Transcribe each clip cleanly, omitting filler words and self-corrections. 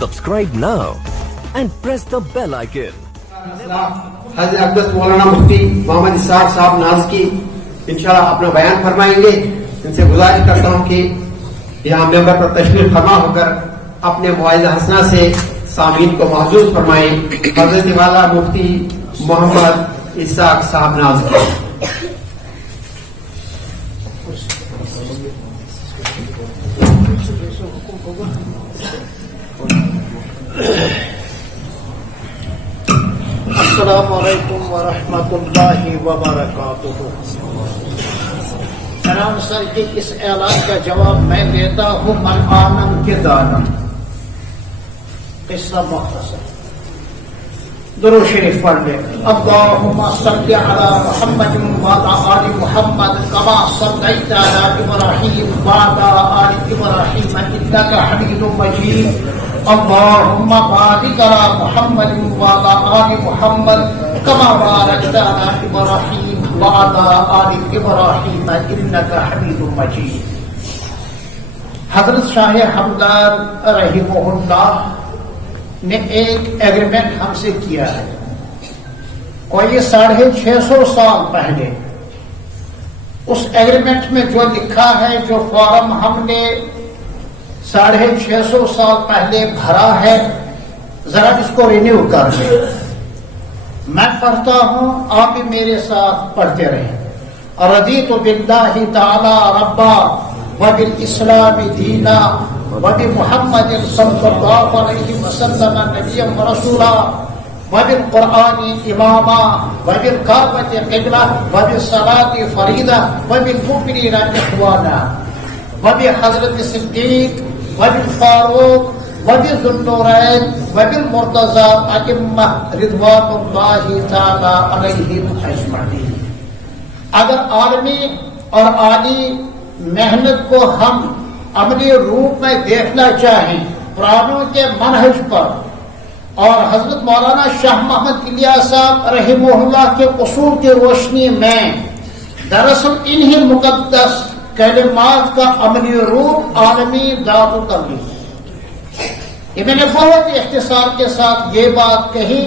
Subscribe now and press the bell icon. حضرت اقدس مولانا مفتی محمد اسحاق صاحب نازکی انشاءاللہ اپنا بیان فرمائیں گے. ان سے گزارش کرتا ہوں کہ یہاں ممبر پر تشریف فرما ہو کر اپنے مواعظہ حسنہ سے سامعین کو محظوظ فرمائیں. حضرت والا مفتی محمد اسحاق صاحب نازکی. السلام علیکم ورحمۃ اللہ وبرکاتہ. سلام سر کے اس اعلان کا جواب میں دیتا ہوں من آنم کے دانم. قصہ مختصر. درود شریف پڑھ لیں. اللہم صل علی محمد وعلی آل محمد کما صلیت علی ابراہیم وعلی آل ابراہیم انک حمید مجید. اللهم بارك على محمد وعلى آل محمد كما باركت على إبراهيم وعلى آل إبراهيم إنك حميد مجيد. حضرت شاہ ہمدان رحمہ اللہ نے ایک ایگریمنٹ ہم سے کیا ہے. کوئی 650 سال پہلے اس ایگریمنٹ میں جو لکھا ہے, جو فارم ہم نے 650 سال پہلے بھرا ہے, ذرا اس کو رینیو کر دیں. میں پڑھتا ہوں, آپ بھی میرے ساتھ پڑھتے رہیں. رضیت باللہ تعالی ربا وبالاسلام دینا وبمحمد صلی اللہ علیہ وسلم نبیا ورسولا وبالقرآن اماما وبالکعبۃ قبلہ وبالصلاۃ فریضہ وبالمؤمنین اخوانا وبحضرت صدیق وبالفاروق وبذوالنورین وبالمرتضی ائمہ رضوان اللہ تعالی علیہم اجمعین. اگر عالمی اور عالی محنت کو ہم عملی روپ میں دیکھنا چاہیں پرانوں کے منہج پر اور حضرت مولانا شاہ محمد الیاس صاحب رحمہ اللہ کے اصول کی روشنی میں, دراصل انہی مقدس کلمات کا عملی روپ عالمی دعوت و تبلیغ. یہ میں نے بہت اختصار کے ساتھ یہ بات کہی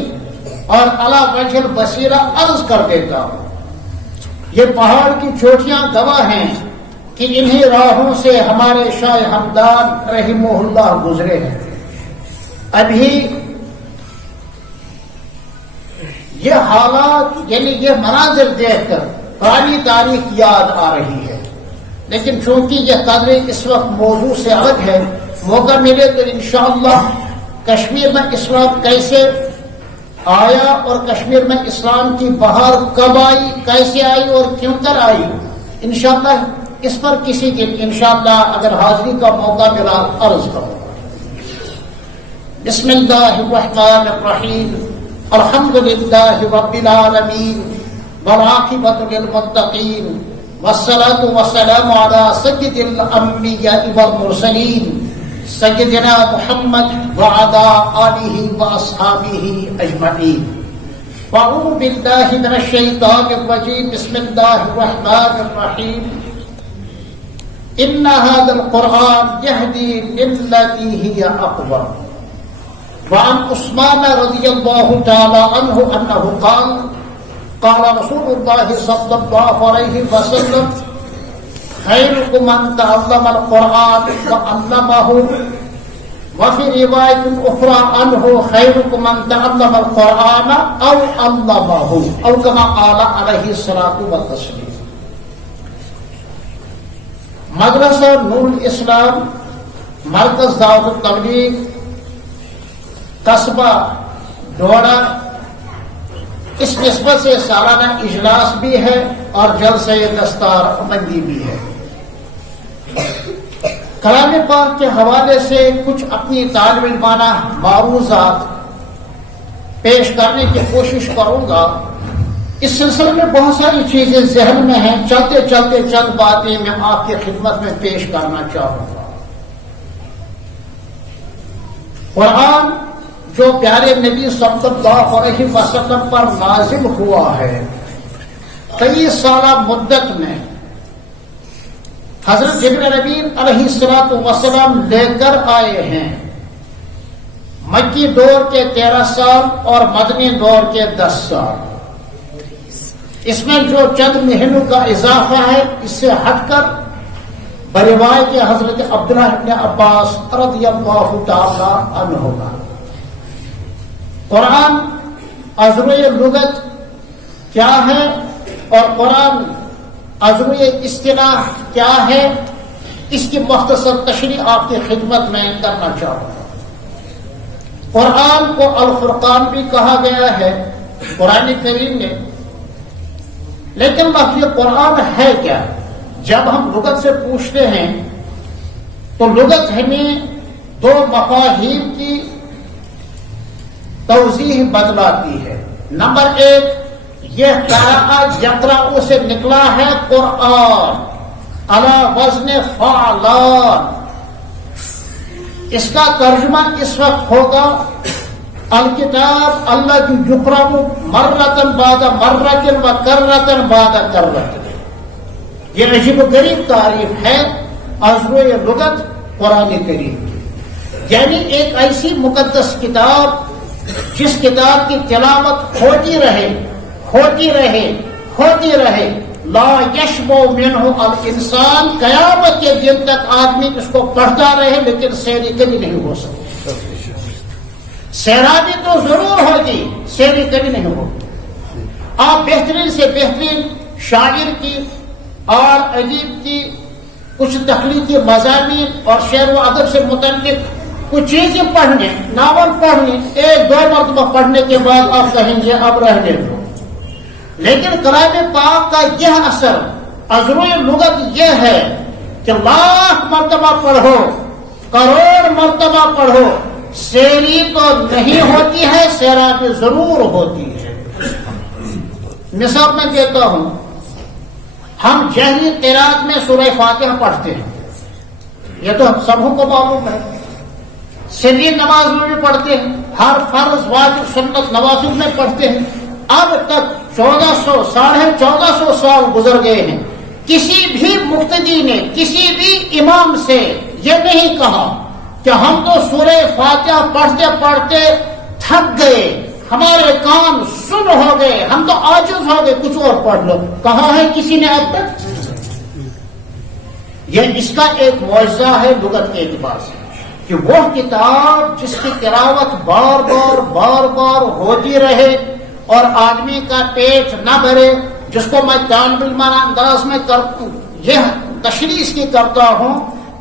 اور علی وجہ البصیرہ عرض کر دیتا ہوں. یہ پہاڑ کی چوٹیاں گواہ ہیں کہ انہی راہوں سے ہمارے شاہ ہمدان رحمہ اللہ گزرے ہیں. ابھی یہ حالات یعنی یہ مناظر دیکھ کر پرانی تاریخ یاد آ رہی ہے, لیکن چونکہ یہ قدر اس وقت موضوع سے الگ ہے, موقع ملے تو انشاءاللہ کشمیر میں اسلام کیسے آیا اور کشمیر میں اسلام کی بہار کب آئی, کیسے آئی اور کیوں کر آئی, انشاءاللہ اس پر کسی دن انشاءاللہ اگر حاضری کا موقع ملا عرض کروں. بسم اللہ الرحمن الرحیم. الحمدللہ رب العالمین والعاقبۃ للمتقین والصلاة والسلام على سید الانبیاء والمرسلین سیدنا محمد وعلى آلہ واصحابہ اجمعین. واعوذ باللہ من الشیطان الرجیم. بسم اللہ الرحمن الرحیم. ان هذا القرآن يهدي للتي هي اقوم. وعن عثمان رضی اللہ تعالی عنہ انه قال قال رسول اللہ صلی اللہ علیہ وسلم خیرکم من تعلم القرآن وعلمہ. وفي رواية أخرى عنه خيركم من تعلم القرآن أو علمه أو كما قال عليه الصلاة والتسليم. مدرسہ نور الاسلام مرکز دعوت التبلیغ قصبہ ڈوڑا, اس نسبت سے سالانہ اجلاس بھی ہے اور جلسہ دستار بندی بھی ہے. کلام پاک کے حوالے سے کچھ اپنی طالب علمانہ معروضات پیش کرنے کی کوشش کروں گا. اس سلسلے میں بہت ساری چیزیں ذہن میں ہیں, چلتے چلتے چند باتیں میں آپ کی خدمت میں پیش کرنا چاہوں گا. قرآن جو پیارے نبی صلی اللہ علیہ وسلم پر نازل ہوا ہے, کئی سالہ مدت میں حضرت جبرائیل امین علیہ السلام لے کر آئے ہیں. مکی دور کے 13 سال اور مدنی دور کے 10 سال. اس میں جو چند مہینوں کا اضافہ ہے اس سے ہٹ کر بروایت حضرت عبداللہ ابن عباس رضی اللہ تعالی عنہما قرآن عذروِ لغت کیا ہے اور قرآن عذروِ اصطلاح کیا ہے، اس کی مختصر تشریح آپ کی خدمت میں کرنا چاہوں گا. قرآن کو الفرقان بھی کہا گیا ہے قرآن کریم میں، لیکن لفظ قرآن ہے کیا؟ جب ہم لغت سے پوچھتے ہیں تو لغت ہمیں دو مفاہیم کی توضیح بدلاتی ہے. نمبر ایک، یہ قراءت یقرأ سے نکلا ہے قرآن علی وزن فعلان. اس کا ترجمہ اس وقت ہوگا الکتاب الذی یقرأ مرۃ بعد مرۃ و کرۃ بعد کرۃ. یہ عجیب و غریب تعریف ہے عذروِ لغت قرآن کریم کی، یعنی ایک ایسی مقدس کتاب جس کتاب کی تلاوت ہوتی رہے ہوتی رہے ہوتی رہے، لا یشبع منہ الانسان، قیامت کے دن تک آدمی اس کو پڑھتا رہے لیکن سیری کبھی نہیں ہو سکتی. سیرابی تو ضرور ہوگی، سیری کبھی نہیں ہوگی. آپ بہترین سے بہترین شاعر کی اور ادیب کی کچھ تخلیقی مضامین اور شعر و ادب سے متعلق کچھ چیزیں پڑھنے، ناول پڑھنے، ایک دو مرتبہ پڑھنے کے بعد آپ کہیں گے اب رہنے دو. لیکن کلام پاک کا یہ اثر عذروِ لغت یہ ہے کہ لاکھ مرتبہ پڑھو، کروڑ مرتبہ پڑھو، سیری تو نہیں ہوتی ہے، سیرابی ضرور ہوتی ہے. مثال میں دیتا ہوں، ہم جہری قرات میں سورہ فاتحہ پڑھتے ہیں، یہ تو ہم سبوں کو معلوم ہے. سری نماز میں بھی پڑھتے ہیں، ہر فرض واجب سنت نوافل میں پڑھتے ہیں. اب تک 1400 سال گزر گئے ہیں، کسی بھی مقتدی نے کسی بھی امام سے یہ نہیں کہا کہ ہم تو سورہ فاتحہ پڑھتے پڑھتے تھک گئے، ہمارے کان سن ہو گئے، ہم تو عاجز ہو گئے، کچھ اور پڑھ لو. کہا ہے کسی نے اب تک؟ یہ اس کا ایک معجزہ ہے لغت کے اعتبار سے کہ وہ کتاب جس کی تلاوت بار بار بار بار ہوتی رہے اور آدمی کا پیٹ نہ بھرے، جس کو میں جان بالمعنی انداز میں یہ تشریح اس کی کرتا ہوں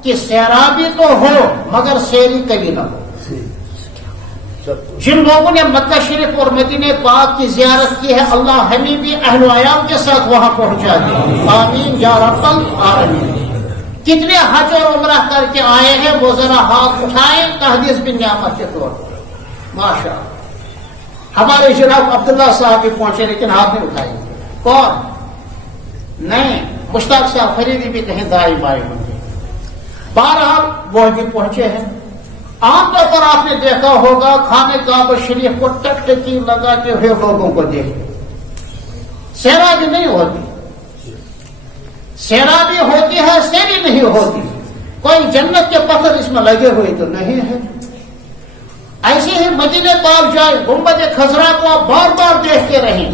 کہ سیرابی تو ہو مگر سیری کبھی نہ ہو. جن لوگوں نے مکہ شریف اور مدینہ پاک کی زیارت کی ہے، اللہ ہمیں بھی اہل و عیال کے ساتھ وہاں پہنچا دے، آمین یا رب العالمین. کتنے حج اور عمرہ کر کے آئے ہیں وہ ذرا ہاتھ اٹھائیں تحدیث بن نعمت کے طور پر. ماشاء اللہ. ہمارے جناب عبداللہ صاحب بھی پہنچے لیکن ہاتھ نہیں اٹھائے. کون؟ نہیں، مشتاق صاحب فریدی بھی کہیں دائیں بائیں ہوں گے. بہرحال وہ بھی پہنچے ہیں. عام طور پر آپ نے دیکھا ہوگا خانہ کعبہ شریف کو ٹک ٹکی لگاتے ہوئے لوگوں کو دیکھتے. سیرابی نہیں ہوتی، سیرابی ہوتی ہے، سیری نہیں ہوتی. کوئی جنت کے پتھر اس میں لگے ہوئے تو نہیں ہے. ایسے ہی مدینہ پاک جائے، گنبد خضرا کو آپ بار بار دیکھتے رہیں،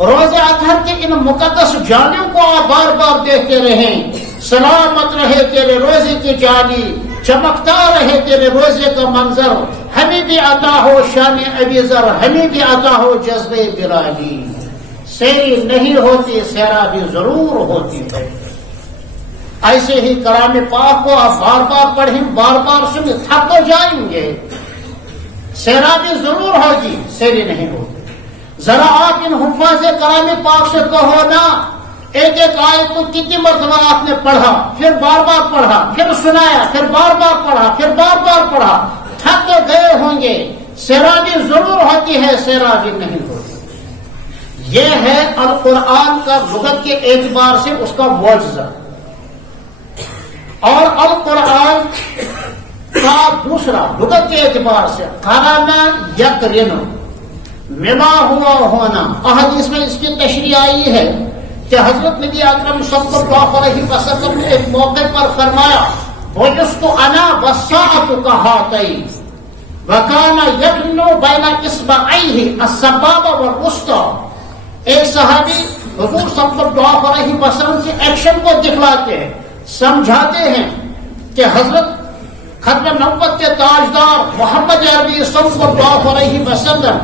روزہ اطہر کے ان مقدس جالیوں کو آپ بار بار دیکھتے رہیں. سلامت رہے تیرے روزے کی جالی، چمکتا رہے تیرے روزے کا منظر، ہمیں بھی عطا ہو شان ابی ذر، ہمیں بھی عطا ہو جذبے بلالی. سیری نہیں ہوتی، سیرابی ضرور ہوتی ہے. ایسے ہی کلام پاک کو آپ بار بار پڑھیں، بار بار سنیں، تھک تو جائیں گے. سیرابی ضرور ہوگی، سیری نہیں ہوگی. ذرا آپ ان حفاظ کلام پاک سے کہو نا، ایک ایک آیت کو کتنی مرتبہ آپ نے پڑھا، پھر بار بار پڑھا، پھر سنایا، پھر بار بار پڑھا، پھر بار بار پڑھا، تھک تو گئے ہوں گے. سیرابی ضرور ہوتی ہے، سیرابی نہیں ہوتی. یہ ہے القرآن کا لغت کے اعتبار سے اس کا معجزہ. اور القرآن کا دوسرا لغت کے اعتبار سے قرآن یقرن، ملا ہوا ہونا. احادیث میں اس کی تشریح آئی ہے کہ حضرت نبی اکرم صلی اللہ علیہ وسلم نے ایک موقع پر فرمایا، بُعِثْتُ أَنَا وَالسَّاعَةُ كَهَاتَيْنِ، وَكَانَ يَكْنُ بَيْنَ إِصْبَعَيْهِ السَّبَابَ وَالْوُسْطَى. ایک صحابی حضور صلی اللہ علیہ وسلم کے ایکشن کو دکھلاتے ہیں، سمجھاتے ہیں کہ حضرت ختم نبوت کے تاجدار محمد عربی صلی اللہ علیہ وسلم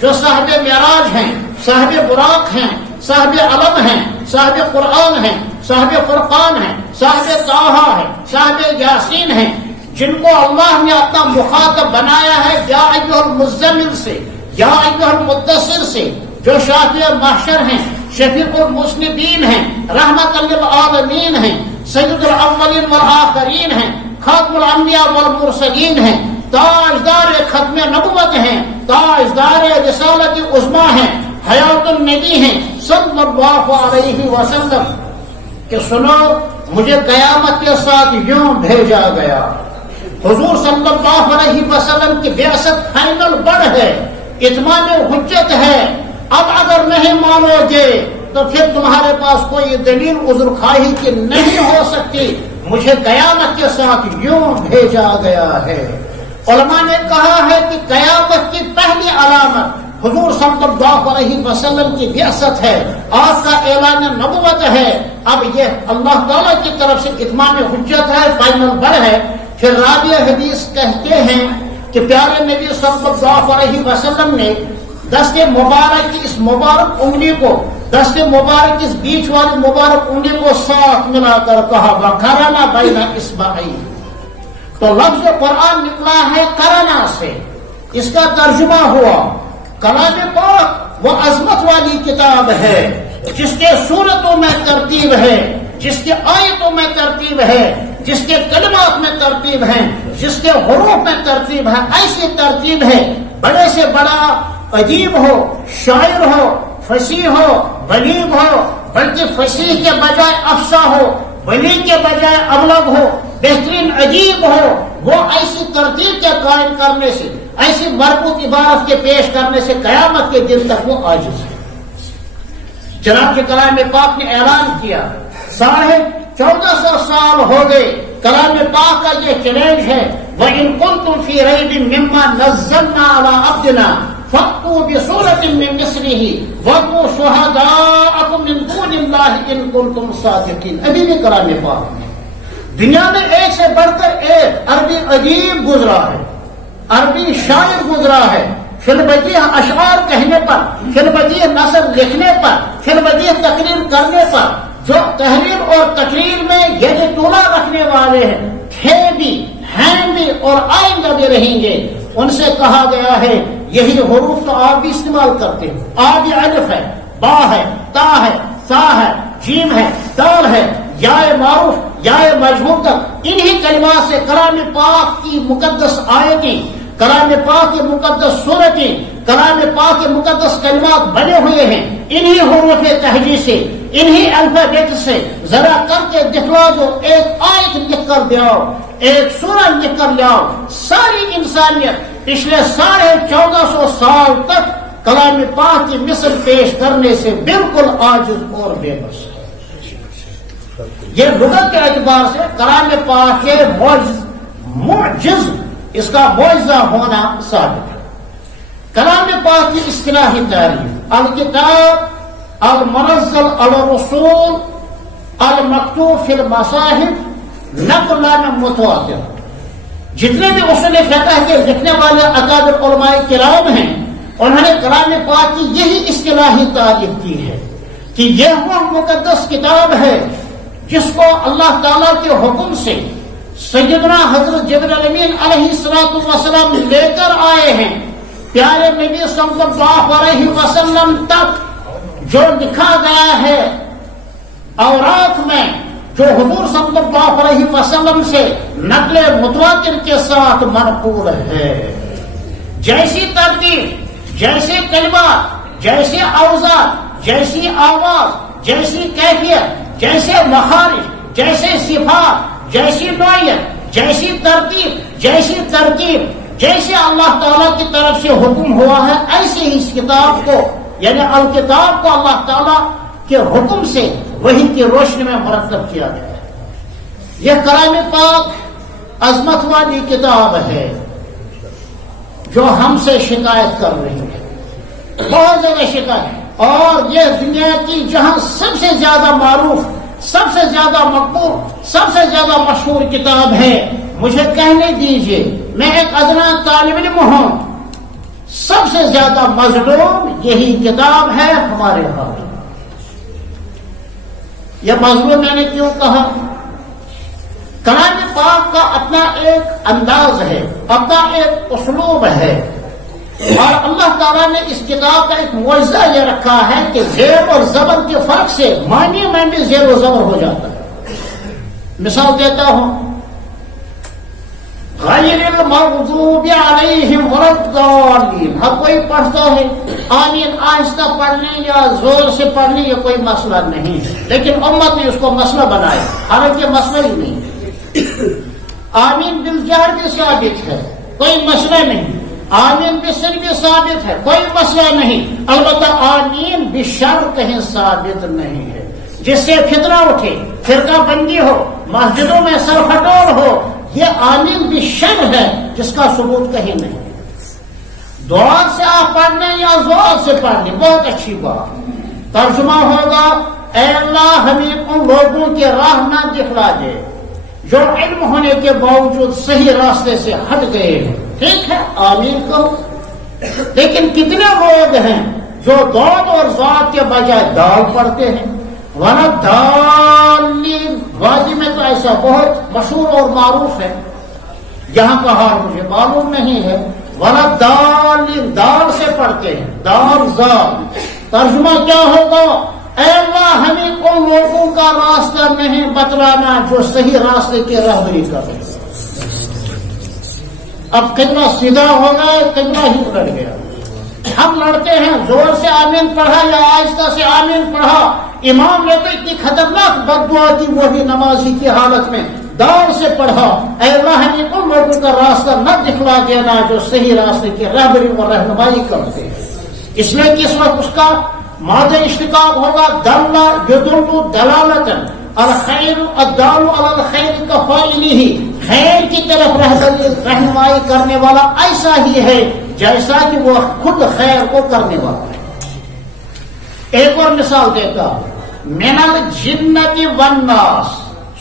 جو صاحب معراج ہیں، صاحب براق ہیں، صاحب علم ہیں، صاحب قرآن ہیں، صاحب فرقان ہیں، صاحب طٰہٰ ہیں، صاحب یاسین ہیں، جن کو اللہ نے اپنا مخاطب بنایا ہے یا ایھا المزمل سے، یا ایھا المدثر سے، جو شافع محشر ہیں، شفیع المذنبین ہیں، رحمت للعالمین ہیں، سید الاولین والآخرین ہیں، خاتم الانبیاء والمرسلین ہیں، تاجدار ختم نبوت ہیں، تاجدار رسالت عظمیٰ ہیں، حیات النبی ہیں صلی اللہ علیہ وسلم کہ سنو مجھے قیامت کے ساتھ یوں بھیجا گیا. حضور صلی اللہ علیہ وسلم کی بعثت فائنل بڑھ ہے، اتمام حجت ہے. اب اگر نہیں مانو گے تو پھر تمہارے پاس کوئی دلیل عذر خواہی کی نہیں ہو سکتی. مجھے قیامت کے ساتھ یوں بھیجا گیا ہے. علماء نے کہا ہے کہ قیامت کی پہلی علامت حضور صلی اللہ علیہ وسلم کی بعثت ہے، آپ کا اعلان نبوت ہے. اب یہ اللہ تعالیٰ کی طرف سے اتمام حجت ہے، فائنل بڑھ ہے. پھر راوی حدیث کہتے ہیں کہ پیارے نبی صلی اللہ علیہ وسلم نے دست مبارک کی اس مبارک انگلی کو، دست مبارک اس بیچ والی مبارک انگلی کو ساتھ ملا کر کہا وَقَرَنَ بَيْنَ إِصْبَعَيْهِ. تو لفظ قرآن نکلا ہے قرنا سے، اس کا ترجمہ ہوا کلام پاک وہ عظمت والی کتاب ہے جس کے سورتوں میں ترتیب ہے، جس کے آیتوں میں ترتیب ہے، جس کے کلمات میں ترتیب ہے، جس کے حروف میں ترتیب ہے. ایسی ترتیب ہے بڑے سے بڑا ادیب ہو، شاعر ہو، فصیح ہو، بلیغ ہو، بلکہ فصیح کے بجائے افصاح ہو، بلیغ کے بجائے ابلغ ہو، بہترین ادیب ہو، وہ ایسی ترتیب کے قائم کرنے سے، ایسی مربوط عبارت کے پیش کرنے سے قیامت کے دن تک وہ عاجز ہے. جناب کے کلام پاک نے اعلان کیا 1450 سال ہو گئے. کلام پاک کا یہ چیلنج ہے وَإِن كُنتُمْ فِي رَيْبٍ مِّمَّا نَزَّلْنَا عَلَىٰ عَبْدِنَا فَأْتُوا بِسُورَةٍ مِّن مِّثْلِهِ وَادْعُوا شُهَدَاءَكُم مِّن دُونِ اللَّهِ إِن كُنتُمْ صَادِقِينَ. ابھی بھی کلام پاک میں دنیا میں ایک سے بڑھ کر ایک عربی ادیب گزرا ہے، عربی شاعر گزرا ہے. فی البدیہہ اشعار کہنے پر، فی البدیہہ نثر لکھنے پر، فی البدیہہ تقریر کرنے پر، جو تحریر اور تقریر میں یہ طولہ رکھنے والے ہیں، تھے بھی، ہیں بھی اور آئندہ بھی رہیں گے. ان سے کہا گیا ہے یہی حروف تو آپ بھی استعمال کرتے ہیں. آ بھی الف ہے، با ہے، تا ہے، سا ہے، جیم ہے، دال ہے، یا معروف یا مجہول تک انہی کلمات سے کلام پاک کی مقدس آیتیں، کلام پاک کی مقدس سورتیں، کلام پاک کے مقدس کلمات بنے ہوئے ہیں. انہی حروف تہجی سے، انہی الفابیٹ سے ذرا کر کے دکھلا دو، ایک آیت لکھ کر دیاؤ، ایک سورہ لکھ کر لاؤ. ساری انسانیت پچھلے 1450 سال تک کلام پاک کی مثل پیش کرنے سے بالکل عاجز اور بے بس ہے. یہ لغت کے اعتبار سے کلام پاک کے معجز، اس کا معجزہ ہونا ثابت ہے. کلام پاک کی اصطلاحی تعریف: الکتاب المنزل علی الرسول المکتوب فی المصاحف نقلا متواتر. جتنے بھی اصول فقہ کے لکھنے والے اکابر علماء کرام ہیں، انہوں نے کلام پاک کی یہی اصطلاحی تعریف کی ہے کہ یہ وہ مقدس کتاب ہے جس کو اللہ تعالیٰ کے حکم سے سیدنا حضرت جبرائیل امین علیہ السلام لے کر آئے ہیں پیارے نبی صلی اللہ علیہ وسلم تک. جو لکھا گیا ہے اورات میں، جو حضور صلی اللہ علیہ وسلم سے نقل متواتر کے ساتھ منقول ہے. جیسی ترتیب، جیسے کلمات، جیسے اوزار، جیسی آواز، جیسی کیفیت، جیسے مخارج، جیسے صفات، جیسی نوعیت، جیسی ترتیب، جیسے اللہ تعالیٰ کی طرف سے حکم ہوا ہے، ایسے ہی اس کتاب کو یعنی الکتاب کو اللہ تعالیٰ کے حکم سے وحی کی روشنی میں مرتب کیا گیا ہے. یہ کلام پاک عظمت والی کتاب ہے. جو ہم سے شکایت کر رہی ہے، بہت زیادہ شکایت. اور یہ دنیا کی جہاں سب سے زیادہ معروف، سب سے زیادہ مقبول، سب سے زیادہ مشہور کتاب ہے، مجھے کہنے دیجئے، میں ایک ادنا طالب علم ہوں، سب سے زیادہ مظلوم یہی کتاب ہے ہمارے ہاں. یہ مظلوم میں نے کیوں کہا؟ کلام پاک کا اپنا ایک انداز ہے، اپنا ایک اسلوب ہے، اور اللہ تعالیٰ نے اس کتاب کا ایک معجزہ یہ رکھا ہے کہ زیر اور زبر کے فرق سے معنی میں بھی زیر و زبر ہو جاتا ہے. مثال دیتا ہوں، غیر المغضوب علیہم ولا الضالین. ہر کوئی پڑھتا ہے، آمین آہستہ پڑھنے یا زور سے پڑھنے یہ کوئی مسئلہ نہیں ہے، لیکن امت نے اس کو مسئلہ بنایا، حالانکہ مسئلہ ہی نہیں. آمین بالجہر بھی ثابت ہے، کوئی مسئلہ نہیں. آمین بالسر بھی ثابت ہے، کوئی مسئلہ نہیں. البتہ آمین بالشر کہیں ثابت نہیں ہے، جس سے فتنہ اٹھے، فرقہ بندی ہو، مسجدوں میں سر ہٹور ہو، یہ آمین بالشر ہے جس کا ثبوت کہیں نہیں. دعا سے آپ پڑھنے یا زور سے پڑھنے، بہت اچھی بات. ترجمہ ہوگا، اے اللہ ہمیں ان لوگوں کی راہ نہ دکھلا دے جو علم ہونے کے باوجود صحیح راستے سے ہٹ گئے ہیں. ٹھیک ہے، آمین کہو. لیکن کتنے لوگ ہیں جو دود اور ذات کے بجائے دال پڑھتے ہیں؟ وَلَا الضَّالِّينَ. وادی میں تو ایسا بہت مشہور اور معروف ہے، یہاں کا حال مجھے معلوم نہیں ہے. وَلَا الضَّالِّينَ دال سے پڑھتے ہیں، دال ذات. ترجمہ کیا ہوگا؟ اے اللہ ہمیں ان لوگوں کا راستہ نہیں بتلانا جو صحیح راستے کی راہبری کر رہے ہیں. اب کتنا سیدھا ہو گیا، کتنا ہی الٹ گیا. ہم لڑتے ہیں، زور سے آمین پڑھا یا آہستہ سے آمین پڑھا، امام نے تو اتنی خطرناک بد دعا دی وہی نمازی کی حالت میں، دور سے پڑھا، اے اللہ ہمیں ان لوگوں کا راستہ نہ دکھلا دینا جو صحیح راستے کی راہبری اور رہنمائی کرتے ہیں. اس لیے کہ اس وقت اس کا مادہ اشتقاق ہوگا دل یدل دلالتن، الخیر الدال علی الخیر کفاعلہ. خیر کی طرف رہنمائی کرنے والا ایسا ہی ہے جیسا کہ وہ خود خیر کو کرنے والا ہے. ایک اور مثال دیتا ہوں، من الجنۃ والناس.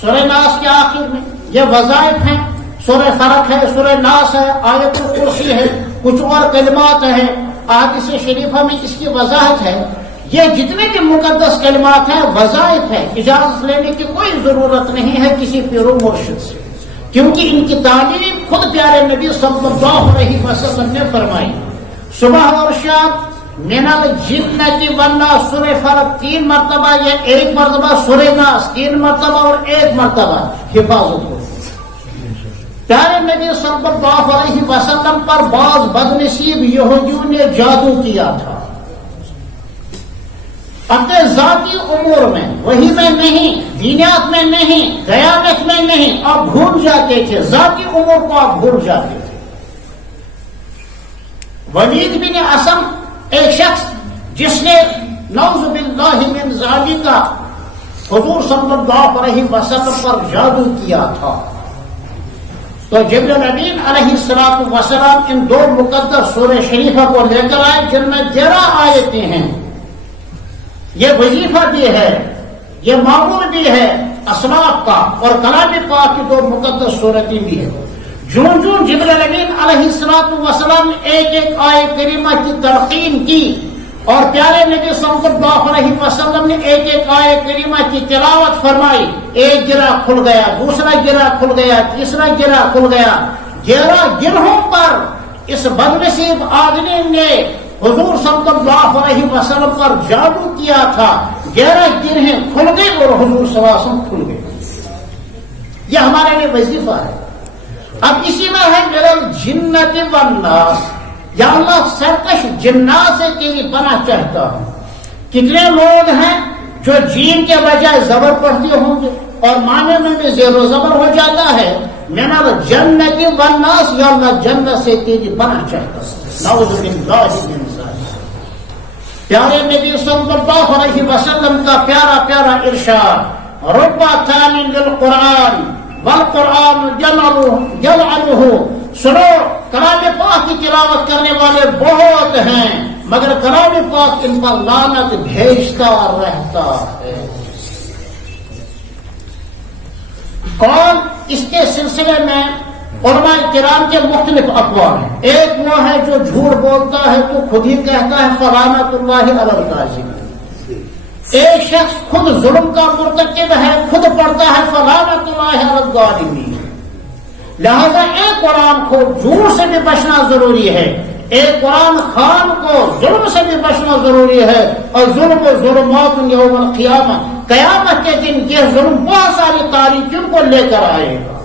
سورہ ناس کے آخر میں یہ وظائف ہیں، سورہ فرق ہے، سورہ ناس ہے، آیت الکرسی ہے، کچھ اور کلمات ہیں. احادیث شریفہ میں اس کی وضاحت ہے. یہ جتنے بھی مقدس کلمات ہیں وظائف ہے، اجازت لینے کی کوئی ضرورت نہیں ہے کسی پیر و مرشد سے، کیونکہ ان کی تعلیم خود پیارے نبی صلی اللہ علیہ وسلم نے فرمائی. صبح اور شام من الجنۃ والناس سورہ فرق 3 مرتبہ، یہ 1 مرتبہ سورہ ناس 3 مرتبہ اور 1 مرتبہ حفاظت ہو. پیارے نبی صلی اللہ علیہ وسلم پر بعض بدنصیب یہودیوں نے جادو کیا تھا. اپنے ذاتی امور میں، وہی میں نہیں، دینیات میں نہیں، دیانت میں نہیں، آپ بھول جاتے تھے، ذاتی امور کو آپ بھول جاتے تھے. ولید بن اسم ایک شخص جس نے نعوذ باللہ من ذالک حضور صلی اللہ علیہ وسلم پر جادو کیا تھا. تو جبریل امین علیہ السلام ان 2 مقدس سورہ شریفہ کو لے کر آئے جن میں 13 آیتیں ہیں. یہ وظیفہ بھی ہے، یہ معمول بھی ہے اسلاف کا، اور کلام پاک کی 2 مقدس صورتیں بھی ہیں. جون جبریل امین علیہ السلام نے ایک آیت کریمہ کی تلقین کی، اور پیارے نبی صلی اللہ علیہ وسلم نے ایک آیت کریمہ کی تلاوت فرمائی. ایک گرہ کھل گیا، دوسرا گرہ کھل گیا، تیسرا گرہ کھل گیا. 11 گرہوں پر اس بدنصیب آدمی نے حضور صلی اللہ علیہ وسلم پر جادو کیا تھا. 11 گرہیں کھل گئے اور حضور صلی اللہ علیہ وسلم کھل گئے. یہ ہمارے لیے وظیفہ ہے. اب اسی میں ہے من الجنۃ والناس، یا اللہ سرکش جنات سے تیری پناہ چاہتا ہوں. کتنے لوگ ہیں جو جیم کے بجائے زبر پڑھتے ہوں گے اور معنی میں بھی زیر و زبر ہو جاتا ہے. من الجنۃ والناس، یا اللہ جنت سے تیری پناہ چاہتا ہوں. نعوذ باللہ من ذالک. پیارے نبی صلی اللہ علیہ وسلم کا پیارا ارشاد، رب تال للقرآن والقرآن یلعنہ، سنو کلام پاک کی تلاوت کرنے والے بہت ہیں مگر کلام پاک ان پر لعنت بھیجتا رہتا ہے۔ کون؟ اس کے سلسلے میں علماء کرام کے مختلف اقوال ہیں۔ ایک وہ ہے جو جھوٹ بولتا ہے تو خود ہی کہتا ہے فلعنۃ اللہ علی الکاذبین۔ ایک شخص خود ظلم کا مرتکب ہے، خود پڑھتا ہے فلعنۃ اللہ علی الظالمین۔ لہذا ایک قرآن کو جھوٹ سے بھی بچنا ضروری ہے، ایک قرآن خان کو ظلم سے بھی بچنا ضروری ہے، اور ظلم و ظلمات یوم القیامہ، قیامت کے دن یہ ظلم بہت ساری تاریکیوں کو لے کر آئے گا۔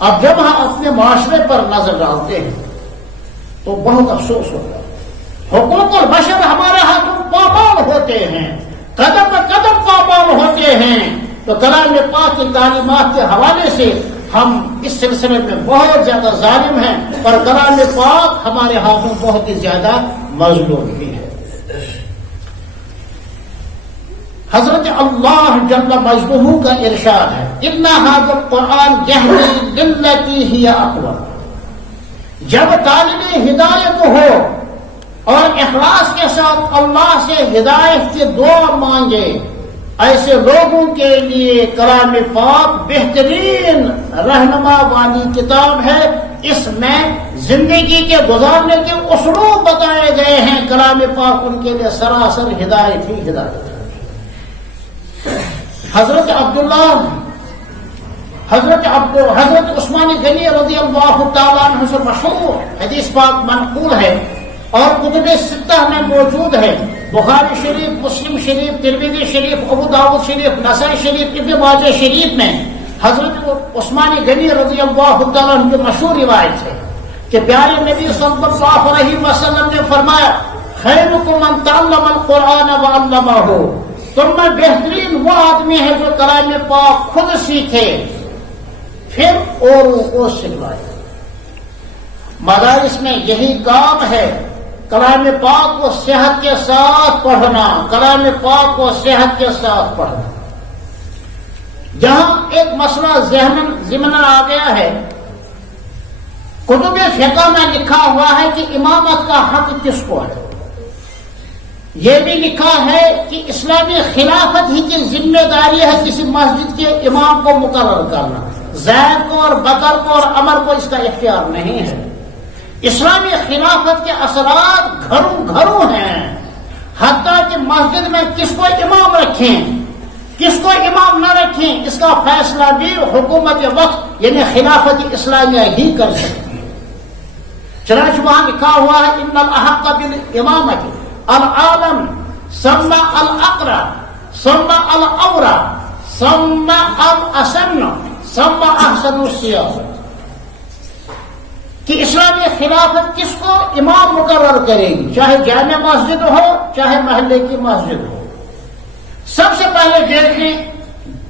اب جب ہم اپنے معاشرے پر نظر ڈالتے ہیں تو بہت افسوس ہوتا ہے، حقوق البشر ہمارے ہاتھوں پامال ہوتے ہیں، قدم پر قدم پامال ہوتے ہیں، تو کلام پاک کی تعلیمات کے حوالے سے ہم اس سلسلے میں بہت زیادہ ظالم ہیں، اور کلام پاک ہمارے ہاتھوں بہت ہی زیادہ مظلوم بھی ہے۔ حضرت اللہ جل مجدہ کا ارشاد ہے ان ھذا القرآن یہدی للتی ہی اقوم۔ جب طالب ہدایت ہو اور اخلاص کے ساتھ اللہ سے ہدایت کی دعا مانگے، ایسے لوگوں کے لیے کلام پاک بہترین رہنما والی کتاب ہے۔ اس میں زندگی کے گزارنے کے اسلوب بتائے گئے ہیں، کلام پاک ان کے لیے سراسر ہدایت ہی ہدایت ہے۔ حضرت عثمان غنی رضی اللہ تعالیٰ عنہ سے مشہور حدیث پاک منقول ہے اور کتب ستہ میں موجود ہے، بخاری شریف، مسلم شریف، ترمذی شریف، ابو داؤد شریف، نسائی شریف، ابن ماجہ شریف میں حضرت عثمان غنی رضی اللہ تعالیٰ عنہ کی مشہور روایت ہے کہ پیارے نبی صلی اللہ علیہ وسلم نے فرمایا خیرکم من تعلم القرآن وعلمہ، تم میں بہترین وہ آدمی ہے جو کلام پاک خود سیکھے پھر اوروں کو سکھلائے۔ مدارس میں یہی کام ہے، کلام پاک کو صحت کے ساتھ پڑھنا، کلام پاک کو صحت کے ساتھ پڑھنا۔ جہاں ایک مسئلہ ضمن آ گیا ہے، کتب فقہ میں لکھا ہوا ہے کہ امامت کا حق کس کو ہے، یہ بھی لکھا ہے کہ اسلامی خلافت ہی کی ذمہ داری ہے کسی مسجد کے امام کو مقرر کرنا، زید کو اور بکر کو اور عمر کو اس کا اختیار نہیں ہے۔ اسلامی خلافت کے اثرات گھروں گھروں ہیں، حتیٰ کہ مسجد میں کس کو امام رکھیں کس کو امام نہ رکھیں اس کا فیصلہ بھی حکومت وقت یعنی خلافت اسلامیہ ہی کر سکتی ہے۔ چنانچہ وہاں لکھا ہوا ہے ان الاحق بالامامۃ العالم ثم الاقرا ثم الاورا ثم الاسن ثم احسن الثياب، کہ اسلامی خلافت کس کو امام مقرر کرے گی، چاہے جامع مسجد ہو چاہے محلے کی مسجد ہو۔ سب سے پہلے دیکھ لیں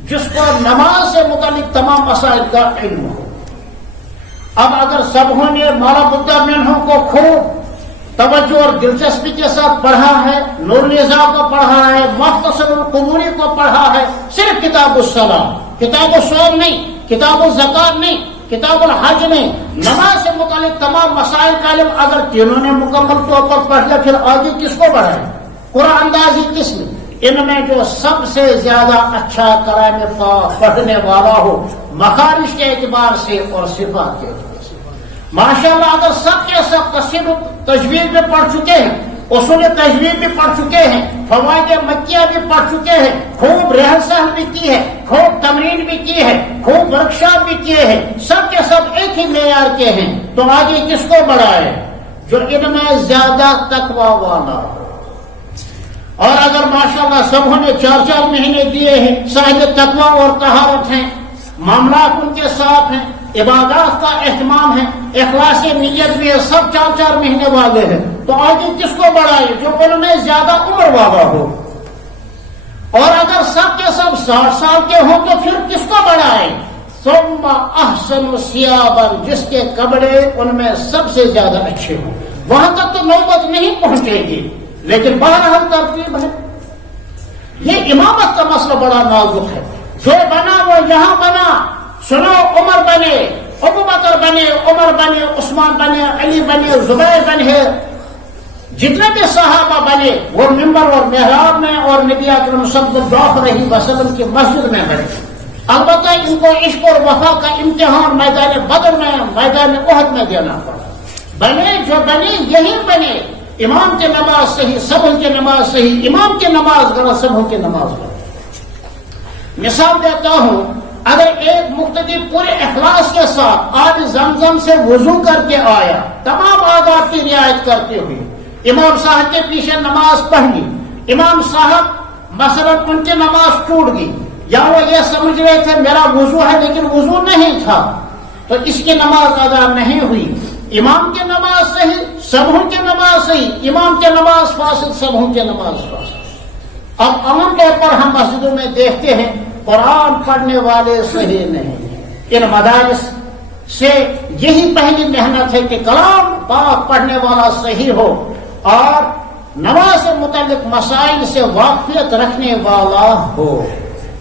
جس کو نماز سے متعلق تمام مسائل کا علم ہو۔ اب اگر سبوں نے مولانا بدہ منہ کو خوب توجہ اور دلچسپی کے ساتھ پڑھا ہے، نور نزا کو پڑھا ہے، مختصر القبوری کو پڑھا ہے، صرف کتاب الصلاۃ، کتاب الصوم نہیں، کتاب الزکات نہیں، کتاب الحج نہیں، نماز سے متعلق تمام مسائل کا علم اگر تینوں نے مکمل طور پر پڑھ لیا، پھر آگے کس کو بڑھائے؟ قرآن اندازی کس میں؟ ان میں جو سب سے زیادہ اچھا کلام پاک پڑھنے والا ہو، مخارج کے اعتبار سے اور صفات کے اعتبار سے۔ ماشاءاللہ اگر سب کے سب تفسیر تجوید میں پڑھ چکے ہیں، اصول تجوید بھی پڑھ چکے ہیں، فوائد مکیہ بھی پڑھ چکے ہیں، خوب رہن سہن بھی کی ہے، خوب تمرین بھی کی ہے، خوب ورکشاپ بھی کیے ہیں، سب کے سب ایک ہی معیار کے ہیں، تو آگے کس کو بڑھائے؟ جو ان میں زیادہ تقوی والا ہو۔ اور اگر ماشاءاللہ سبوں نے 4 مہینے دیے ہیں، صاحب تقوی اور طہارت ہیں، معاملات ان کے ساتھ ہیں، عبادات کا اہتمام ہے، اخلاص نیت بھی ہے، سب 4 مہینے والے ہیں، تو آگے کس کو بڑھائے؟ جو ان میں زیادہ عمر والا ہو۔ اور اگر سب کے سب 60 سال کے ہوں تو پھر کس کو بڑھائے؟ ثم احسن ثيابا، جس کے کپڑے ان میں سب سے زیادہ اچھے ہوں۔ وہاں تک تو نوبت نہیں پہنچے گی، لیکن بہرحال ترتیب ہے۔ یہ امامت کا مسئلہ بڑا نازک ہے، جو بنا وہ یہاں بنا، سنو عمر بنے، ابو بکر بنے، عمر بنے، عثمان بنے، علی بنے، زبیر بنے، جتنے بھی صحابہ بنے وہ ممبر اور محراب میں اور نبی اکرم صلی اللہ علیہ وسلم کی مسجد میں بنے. البتہ ان کو عشق اور وفا کا امتحان میدان بدر میں، میدان احد میں دینا پڑا. بنے جو بنے یہی بنے. امام کی نماز صحیح، سبوں کی نماز صحیح، امام کی نماز غلط، سبوں کی نماز غلط. مثال دیتا ہوں، اگر ایک مقتدی پورے اخلاص کے ساتھ آج زمزم سے وضو کر کے آیا، تمام آداب کی رعایت کرتے ہوئے، امام صاحب کے پیچھے نماز پڑھ لی، امام صاحب مثلا ان کی نماز ٹوٹ گئی، یا وہ یہ سمجھ رہے تھے میرا وضو ہے لیکن وضو نہیں تھا، تو اس کی نماز ادا نہیں ہوئی. امام کی نماز صحیح، سبوں کی نماز صحیح، امام کی نماز فاسد، سبوں کی نماز فاسد. اب عام طور پر ہم مسجدوں میں دیکھتے ہیں قرآن پڑھنے والے صحیح نہیں ہیں. ان مدارس سے یہی پہلی محنت ہے کہ کلام پاک پڑھنے والا صحیح ہو اور نماز سے متعلق مسائل سے واقفیت رکھنے والا ہو.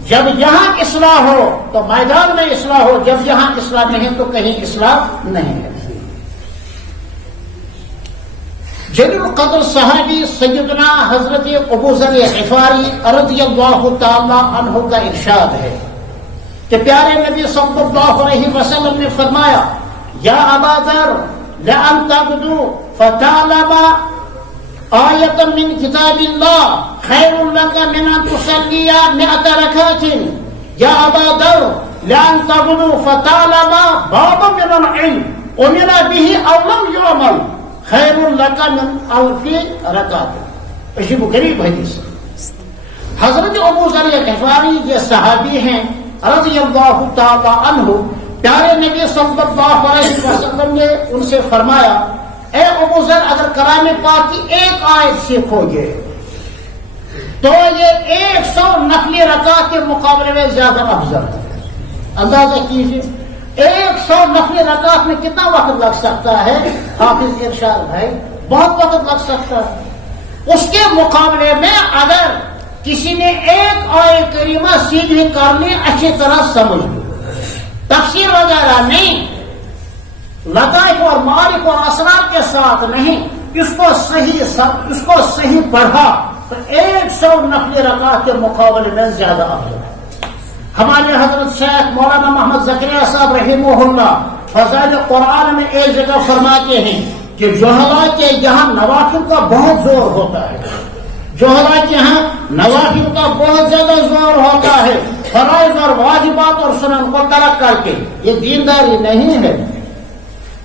جب یہاں اصلاح ہو تو میدان میں اصلاح ہو، جب یہاں اصلاح نہیں تو کہیں اصلاح نہیں ہے. جلیل القدر صحابی سیدنا حضرت ابو ذر غفاری رضی اللہ تعالی عنہ کا ارشاد ہے کہ پیارے نبی صلی اللہ علیہ وسلم نے فرمایا، یا ابا ذر لأن تغدو فتعلم آیۃ من کتاب اللہ خیر لک من ان تصلی 100 رکعۃ. یا ابا ذر لأن تغدو فتعلم بابا من العلم امر به او لم يعمل خیر لک من 1000 رکعۃ. عجیب و غریب حدیث. حضرت ابو ذر غفاری یہ صحابی ہیں رضی اللہ تعالی عنہ. پیارے نبی صلی اللہ علیہ وسلم نے ان سے فرمایا، اے ابو ذر اگر کلام پاک کی ایک آیت سیکھو گے تو یہ 100 نفلی رکعت کے مقابلے میں زیادہ افضل ہے. اندازہ کیجیے 100 نفلی رکعت میں کتنا وقت لگ سکتا ہے؟ حافظ ارشاد بھائی بہت وقت لگ سکتا ہے. اس کے مقابلے میں اگر کسی نے ایک آیت کریمہ سیدھی کرنی اچھی طرح سمجھ لی، تفسیر وغیرہ نہیں، لطائف اور معارف اور اسرار کے ساتھ نہیں، اس کو صحیح پڑھا تو 100 نفلی رکعت کے مقابلے میں زیادہ افضل ہے. ہمارے حضرت شیخ مولانا محمد زکریا صاحب رحمہ اللہ فضائل قرآن میں ایک جگہ فرماتے ہیں کہ جوہلا کے یہاں نوافل کا بہت زور ہوتا ہے. جوہلا کے یہاں نوافل کا بہت زیادہ زور ہوتا ہے. فرائض اور واجبات اور سنن کو ترک کر کے یہ دینداری نہیں ہے.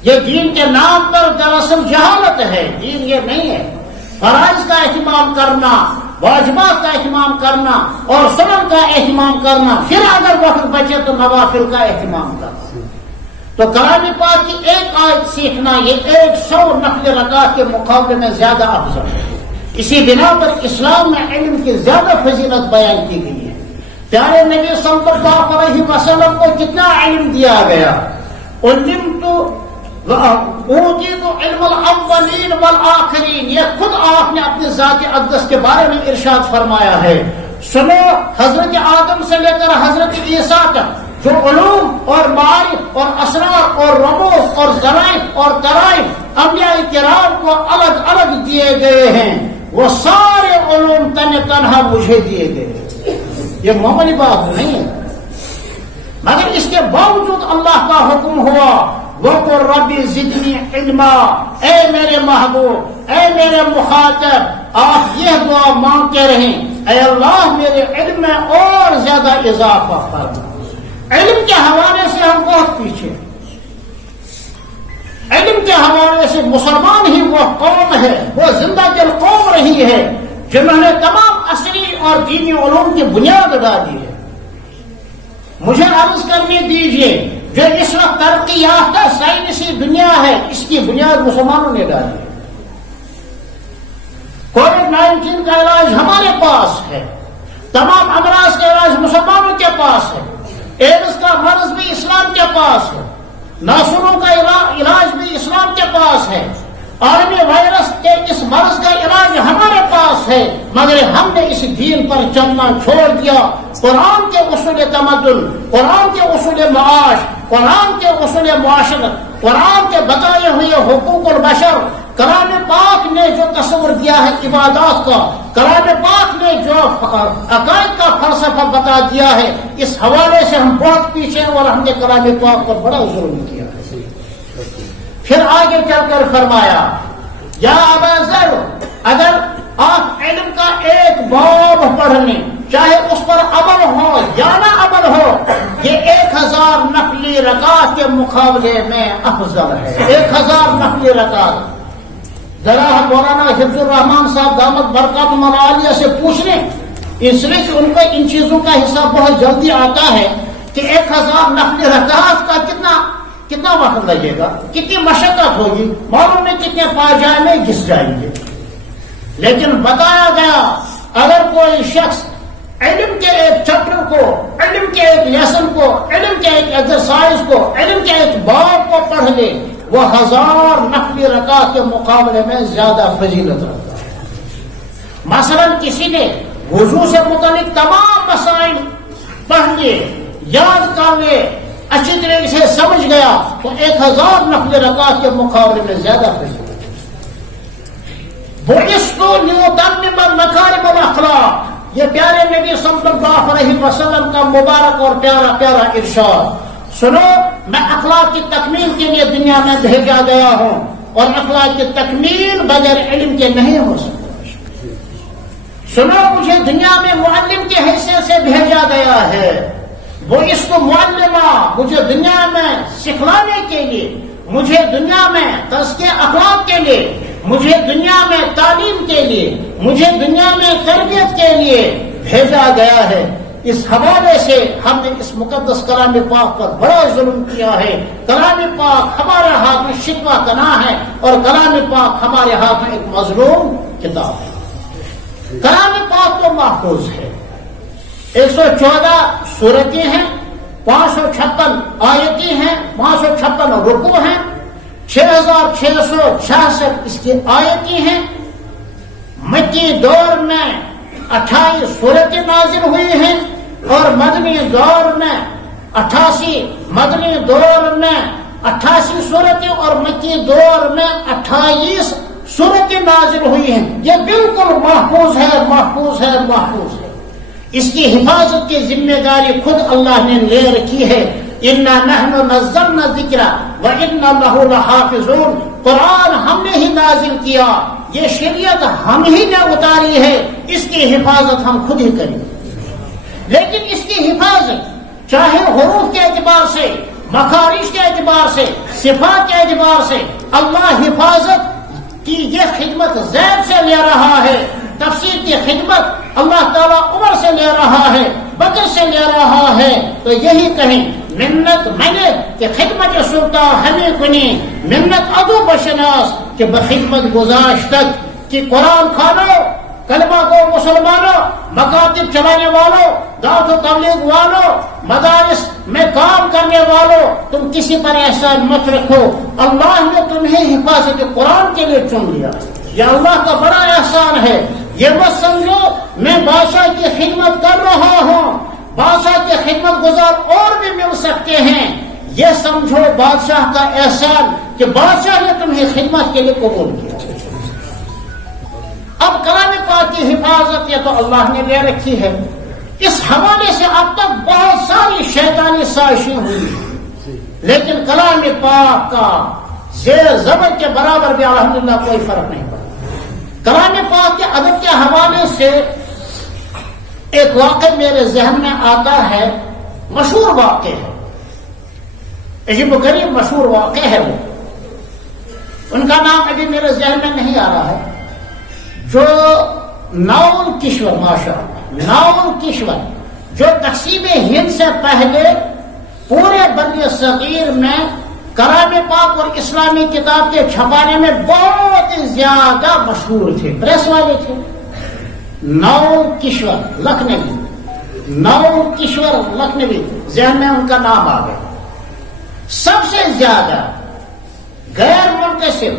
یہ دین کے نام پر دراصل جہالت ہے، دین یہ نہیں ہے. فرائض کا اہتمام کرنا، واجبات کا اہتمام کرنا اور سنن کا اہتمام کرنا، پھر اگر وقت بچے تو نوافل کا اہتمام کرنا. تو کلام پاک کی ایک آیت سیکھنا یہ 100 نفل رکعت کے مقابلے میں زیادہ افضل ہے. اسی بنا پر اسلام میں علم کی زیادہ فضیلت بیان کی گئی ہے. پیارے نبی صلی اللہ علیہ وسلم کو کتنا علم دیا گیا. اوتیت علم الاولین والآخرین، یہ خود آپ نے اپنے ذات اقدس کے بارے میں ارشاد فرمایا ہے. سنو حضرت آدم سے لے کر حضرت عیسیٰ تک جو علوم اور معارف اور اسرار اور رموز اور ذرائع اور طرائف انبیاء کرام کو الگ الگ دیے گئے ہیں، وہ سارے علوم تنہا مجھے دیے گئے. یہ معمولی بات نہیں ہے. مگر اس کے باوجود اللہ کا حکم ہوا وَقُلْ رَبِّ زِدْنِي عِلْمًا، اے میرے محبوب، اے میرے مخاطب، آپ یہ دعا مانگتے رہیں، اے اللہ میرے علم میں اور زیادہ اضافہ فرما. علم کے حوالے سے ہم بہت پیچھے. علم کے حوالے سے مسلمان ہی وہ قوم ہے، وہ زندہ دل قوم رہی ہے جنہوں نے تمام عصری اور دینی علوم کی بنیاد ڈالی ہے. مجھے عرض کرنے دیجئے، جو اس وقت ترقی یافتہ سائنسی دنیا ہے اس کی بنیاد مسلمانوں نے ڈالی ہے. کووڈ-19 کا علاج ہمارے پاس ہے، تمام امراض کا علاج مسلمانوں کے پاس ہے، ایڈز کا مرض بھی اسلام کے پاس ہے، ناسوروں کا علاج بھی اسلام کے پاس ہے، عالمی وائرس کے اس مرض کا علاج ہمارے پاس ہے، مگر ہم نے اس دین پر چلنا چھوڑ دیا۔ قرآن کے اصول تمدن، قرآن کے اصول معاش، قرآن کے اصول معاشرت، قرآن کے بتائے ہوئے حقوق البشر، کلام پاک نے جو تصور دیا ہے عبادات کا، کلام پاک نے جو عقائد کا فلسفہ بتا دیا ہے، اس حوالے سے ہم بہت پیچھے ہیں اور ہم نے کلام پاک پر بڑا ظلم کیا ہے۔ پھر آگے چل کر فرمایا یا ابا ذر، اگر آپ علم کا ایک باب پڑھ لیں، چاہے اس پر عمل ہو یا نہ عمل ہو، یہ 1000 نفلی رکعت کے مقابلے میں افضل ہے۔ 1000 نفلی رکعت۔ ذرا مولانا حفظ الرحمان صاحب دامت برکاتہم العالیہ سے پوچھ لیں، اس لیے کہ ان کو ان چیزوں کا حساب بہت جلدی آتا ہے کہ 1000 نفلی رکعت کا کتنا وقت لگے گا، کتنی مشقت ہوگی، معلوم نہیں کتنے پاجائے میں گھس جائیں گے۔ لیکن بتایا گیا اگر کوئی شخص علم کے ایک چیپٹر کو، علم کے ایک لیسن کو، علم کے ایک ایکسرسائز کو، علم کے ایک باب کو پڑھ لے، وہ 1000 نفلی رکعت کے مقابلے میں زیادہ فضیلت رکھتا ہے۔ مثلا کسی نے وضو سے متعلق تمام مسائل پڑھ لیے، یاد کر لیے، اچھی طریقے سے سمجھ گیا، تو 1000 نفلی رکعت کے مقابلے میں زیادہ فضیلت۔ بُعِثْتُ لِأُتَمِّمَ مَكَارِمَ الْأَخْلَاقِ، یہ پیارے نبی صلی اللہ علیہ وسلم کا مبارک اور پیارا پیارا ارشاد۔ سنو، میں اخلاق کی تکمیل کے لیے دنیا میں بھیجا گیا ہوں، اور اخلاق کی تکمیل بغیر علم کے نہیں ہو سکتی۔ سنو، مجھے دنیا میں معلم کی حیثیت سے بھیجا گیا ہے۔ وہ اس کو معلمہ، مجھے دنیا میں سکھلانے کے لیے، مجھے دنیا میں تزکیہ اخلاق کے لیے، مجھے دنیا میں تعلیم کے لیے، مجھے دنیا میں تربیت کے لیے بھیجا گیا ہے۔ اس حوالے سے ہم نے اس مقدس کلام پاک پر بڑا ظلم کیا ہے۔ کلام پاک ہمارے ہاتھ میں شکوہ تنا ہے، اور کلام پاک ہمارے ہاتھ میں ایک مظلوم کتاب ہے۔ کلام پاک تو محفوظ ہے، 114 سورتیں ہیں، 556 آیتیں ہیں، 556 رکوع ہیں، 6666 اس کی آیتیں ہیں۔ مکی دور میں 28 سورتیں نازل ہوئی ہیں، اور مدنی دور میں 88، مدنی دور میں 88 سورتیں، اور مکی دور میں 28 سورتیں نازل ہوئی ہیں۔ یہ بالکل محفوظ ہے، محفوظ ہے، محفوظ ہے۔ اس کی حفاظت کی ذمہ داری خود اللہ نے لے رکھی ہے۔ اِنَّا نَحْنُ نَزَّلْنَا الذِّكْرَ وَإِنَّا لَهُ لَحَافِظُونَ، قرآن ہم نے ہی نازل کیا، یہ شریعت ہم ہی نے اتاری ہے، اس کی حفاظت ہم خود ہی کریں گے۔ لیکن اس کی حفاظت چاہے حروف کے اعتبار سے، مخارج کے اعتبار سے، صفات کے اعتبار سے، اللہ حفاظت کی یہ خدمت زید سے لے رہا ہے، تفسیر کی خدمت اللہ تعالیٰ عمر سے لے رہا ہے، بکر سے لے رہا ہے، تو یہی کہیں منت میں نے کہ خدمت سلطان ہمیں کنی، منت ادو بشناس کہ بخدمت گزاشتک کہ قرآن کھانو، کلمہ کو مسلمانوں، مکاتب چلانے والوں، دعوت و تبلیغ والوں، مدارس میں کام کرنے والوں، تم کسی پر احسان مت رکھو، اللہ نے تمہیں حفاظت قرآن کے لیے چن لیا، یہ اللہ کا بڑا احسان ہے۔ یہ مت سمجھو میں بادشاہ کی خدمت کر رہا ہوں، بادشاہ کے خدمت گزار اور بھی مل سکتے ہیں، یہ سمجھو بادشاہ کا احسان کہ بادشاہ نے تمہیں خدمت کے لیے قبول کیا۔ اب کلام پاک کی حفاظت یہ تو اللہ نے لے رکھی ہے، اس حوالے سے اب تک بہت ساری شیطانی سازشیں ہوئی، لیکن کلام پاک کا زیر زبر کے برابر بھی الحمدللہ کوئی فرق نہیں پڑا۔ کلام پاک کے ادب کے حوالے سے ایک واقعہ میرے ذہن میں آتا ہے، مشہور واقعہ ہے، عجیب و غریب مشہور واقعہ ہے، وہ ان کا نام ابھی میرے ذہن میں نہیں آ رہا ہے، جو ناول کشور، ماشاء اللہ ناول کشور، جو تقسیم ہند سے پہلے پورے بر صغیر میں کلام پاک اور اسلامی کتاب کے چھپانے میں بہت زیادہ مشہور تھے، پریس والے تھے، ناول کشور لکھنوی، ناول کشور لکھنوی، ذہن میں ان کا نام آ گیا۔ سب سے زیادہ غیر منتشر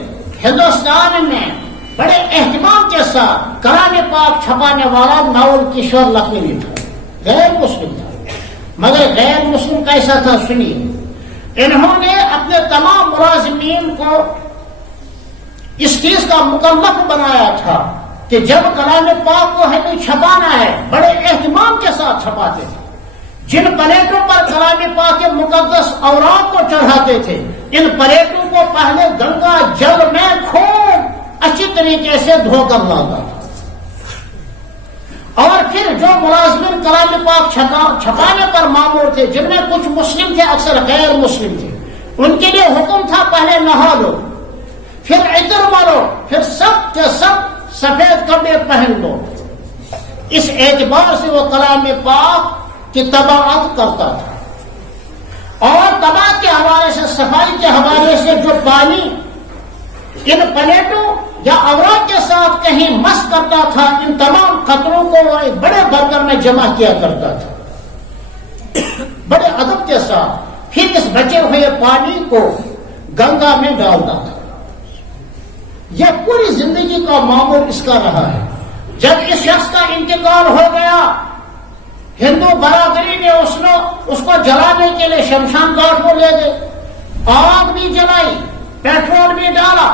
ہندوستان میں بڑے اہتمام کے ساتھ کلام پاک چھپانے والا ناول کشور لکھنوی تھا، غیر مسلم تھا، مگر غیر مسلم کیسا تھا سنیے۔ انہوں نے اپنے تمام ملازمین کو اس چیز کا مکلف بنایا تھا کہ جب کلام پاک کو ہمیں چھپانا ہے بڑے اہتمام کے ساتھ چھپاتے تھے۔ جن پلیٹوں پر کلام پاک کے مقدس اوراق کو چڑھاتے تھے، ان پلیٹوں کو پہلے گنگا جل میں خوب اچھی طریقے سے دھو کر لاتا تھا، اور پھر جو ملازمین کلام پاک چھپانے پر مامور تھے، جن میں کچھ مسلم تھے اکثر غیر مسلم تھے، ان کے لیے حکم تھا پہلے نہا لو، پھر عطر مارو، پھر سب کے سب سفید کپڑے پہن لو۔ اس اعتبار سے وہ کلام پاک کی طباعت کرتا تھا، اور طباعت کے حوالے سے، صفائی کے حوالے سے جو پانی ان پلیٹوں یا اوراق کے ساتھ کہیں مس کرتا تھا، ان تمام قطروں کو وہ ایک بڑے برتن میں جمع کیا کرتا تھا بڑے ادب کے ساتھ، پھر اس بچے ہوئے پانی کو گنگا میں ڈالتا تھا۔ یہ پوری زندگی کا معمول اس کا رہا ہے۔ جب اس شخص کا انتقال ہو گیا، ہندو برادری نے اس کو جلانے کے لیے شمشان گھاٹ کو لے گئے، آگ بھی جلائی، پیٹرول بھی ڈالا،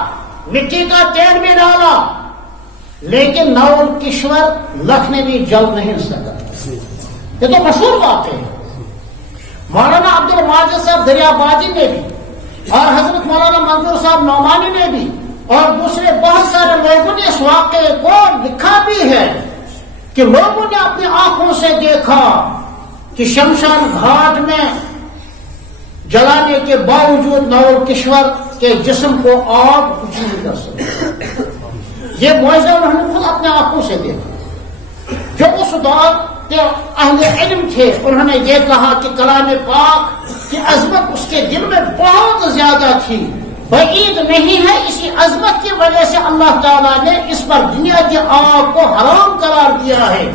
مٹی کا تیل بھی ڈالا، لیکن ناول کشور لکھنوی جل نہیں سکا۔ یہ تو مشہور بات ہے۔ مولانا عبد الماجد صاحب دریابادی نے بھی، اور حضرت مولانا منظور صاحب نعمانی نے بھی، اور دوسرے بہت سارے لوگوں نے اس واقعے کو لکھا بھی ہے کہ لوگوں نے اپنی آنکھوں سے دیکھا کہ شمشان گھاٹ میں جلانے کے باوجود ناول کشور کے جسم کو آگ کچھ نہیں کر سکتی۔ یہ معجزہ انہوں نے خود اپنے آنکھوں سے دیکھا۔ جو اس دور کے اہل علم تھے، انہوں نے یہ کہا کہ کلام پاک کی عظمت اس کے دل میں بہت زیادہ تھی، بعید نہیں ہے، اسی عظمت کی وجہ سے اللہ تعالیٰ نے اس پر دنیا کی آگ کو حرام قرار دیا ہے،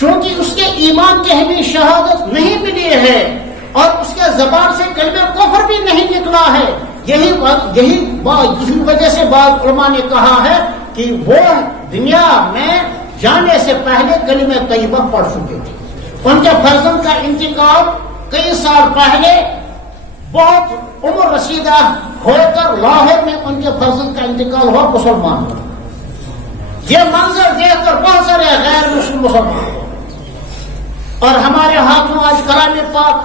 چونکہ اس کے ایمان کی ہمیں شہادت نہیں ملی ہے، اور اس کے زبان سے کلمہ کفر بھی نہیں نکلا ہے۔ یہی وجہ سے بعض علماء نے کہا ہے کہ وہ دنیا میں جانے سے پہلے کلمہ طیبہ پڑھ چکے تھے۔ ان کے فرزند کا انتقال کئی سال پہلے بہت عمر رسیدہ ہو کر لاہور میں ان کے فرزند کا انتقال ہوا مسلمان ہوا۔ یہ منظر دیکھ کر بہت سارے غیر مسلم مسلمان ہو، اور ہمارے ہاتھوں آج کلام پاک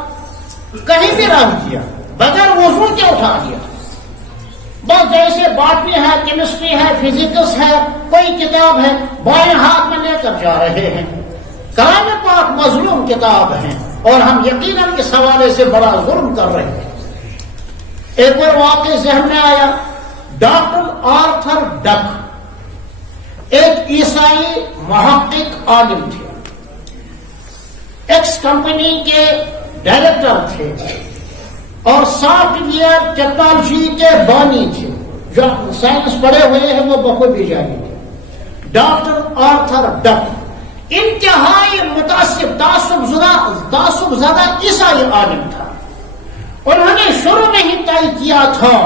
کہیں بھی رکھ دیا، بغیر وضو کے اٹھا دیا، بس جیسے باٹنی ہے، کیمسٹری ہے، فزکس ہے، کوئی کتاب ہے، بائیں ہاتھ میں لے کر جا رہے ہیں۔ کلام پاک مظلوم کتاب ہے، اور ہم یقیناً اس حوالے سے بڑا ظلم کر رہے ہیں۔ ایک اور واقعہ ذہن میں آیا، ڈاکٹر آرتھر ڈک ایک عیسائی محقق عالم تھے، ایکس کمپنی کے ڈائریکٹر تھے، اور سافٹ ویئر ٹیکنالوجی کے بانی تھے، جو سائنس پڑھے ہوئے ہیں وہ بخوبی جانی تھے۔ ڈاکٹر آرتھر ڈک انتہائی متعصب تعصب زدہ عیسائی عالم تھا۔ انہوں نے شروع میں ہی طے کیا تھا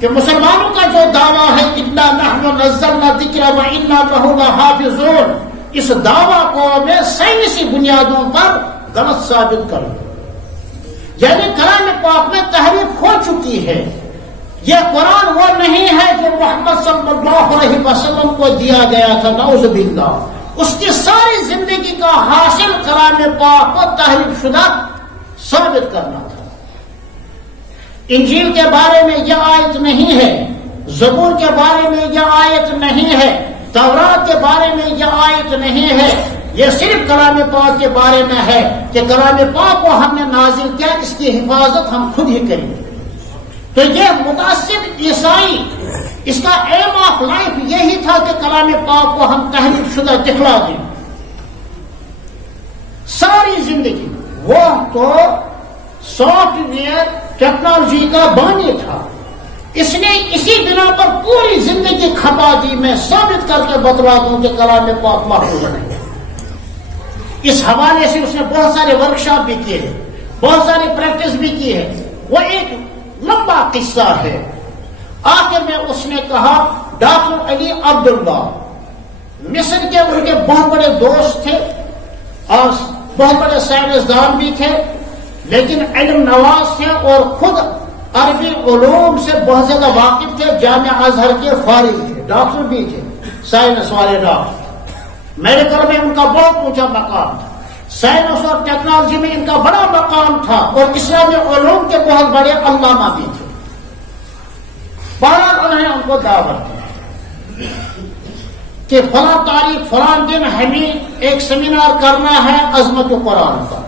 کہ مسلمانوں کا جو دعویٰ ہے اِنَّا نَحْنُ نَزَّلْنَا الذِّكْرَ وَإِنَّا لَهُ لَحَافِظُونَ، اس دعویٰ کو میں سائنسی بنیادوں پر غلط ثابت کروں، یعنی کلام پاک میں تحریف ہو چکی ہے۔ یہ قرآن وہ نہیں ہے جو محمد صلی اللہ علیہ وسلم کو دیا گیا تھا، نعوذ باللہ۔ اس کی ساری زندگی کا حاصل کلام پاک کو تحریف شدہ ثابت کرنا تھا۔ انجیل کے بارے میں یہ آیت نہیں ہے، زبور کے بارے میں یہ آیت نہیں ہے، تورات کے بارے میں یہ آیت نہیں ہے، یہ صرف کلام پاک کے بارے میں ہے کہ کلام پاک کو ہم نے نازل کیا، اس کی حفاظت ہم خود ہی کریں گے۔ تو یہ متعصب عیسائی، اس کا ایم آف لائف یہی تھا کہ کلام پاک کو ہم تحریف شدہ دکھلا دیں۔ ساری زندگی وہ تو سافٹ ویئر ٹیکنالوجی کا بانی تھا، اس نے اسی بنا پر پوری زندگی کھپا دی۔ میں ثابت کر کے بتلا دوں کہ کلام پاک محفوظ نہیں۔ اس حوالے سے اس نے بہت سارے ورکشاپ بھی کیے ہیں، بہت ساری پریکٹس بھی کی ہے۔ وہ ایک لمبا قصہ ہے۔ آخر میں اس نے کہا ڈاکٹر علی عبداللہ، مصر کے ان کے بہت بڑے دوست تھے اور بہت بڑے سائنسدان بھی تھے، لیکن علم نواز تھے اور خود عربی علوم سے بہت زیادہ واقف تھے، جامعہ ازہر کے فارغ تھے، ڈاکٹر بھی تھے، سائنس والے ڈاکٹر۔ میڈیکل میں ان کا بہت اونچا مقام تھا، سائنس اور ٹیکنالوجی میں ان کا بڑا مقام تھا، اور اسلامی علوم کے بہت بڑے علامہ بھی تھے۔ بہرحال انہوں نے ان کو دعوت دی کہ فلاں تاریخ فلاں دن ہمیں ایک سیمینار کرنا ہے عظمت قرآن کا۔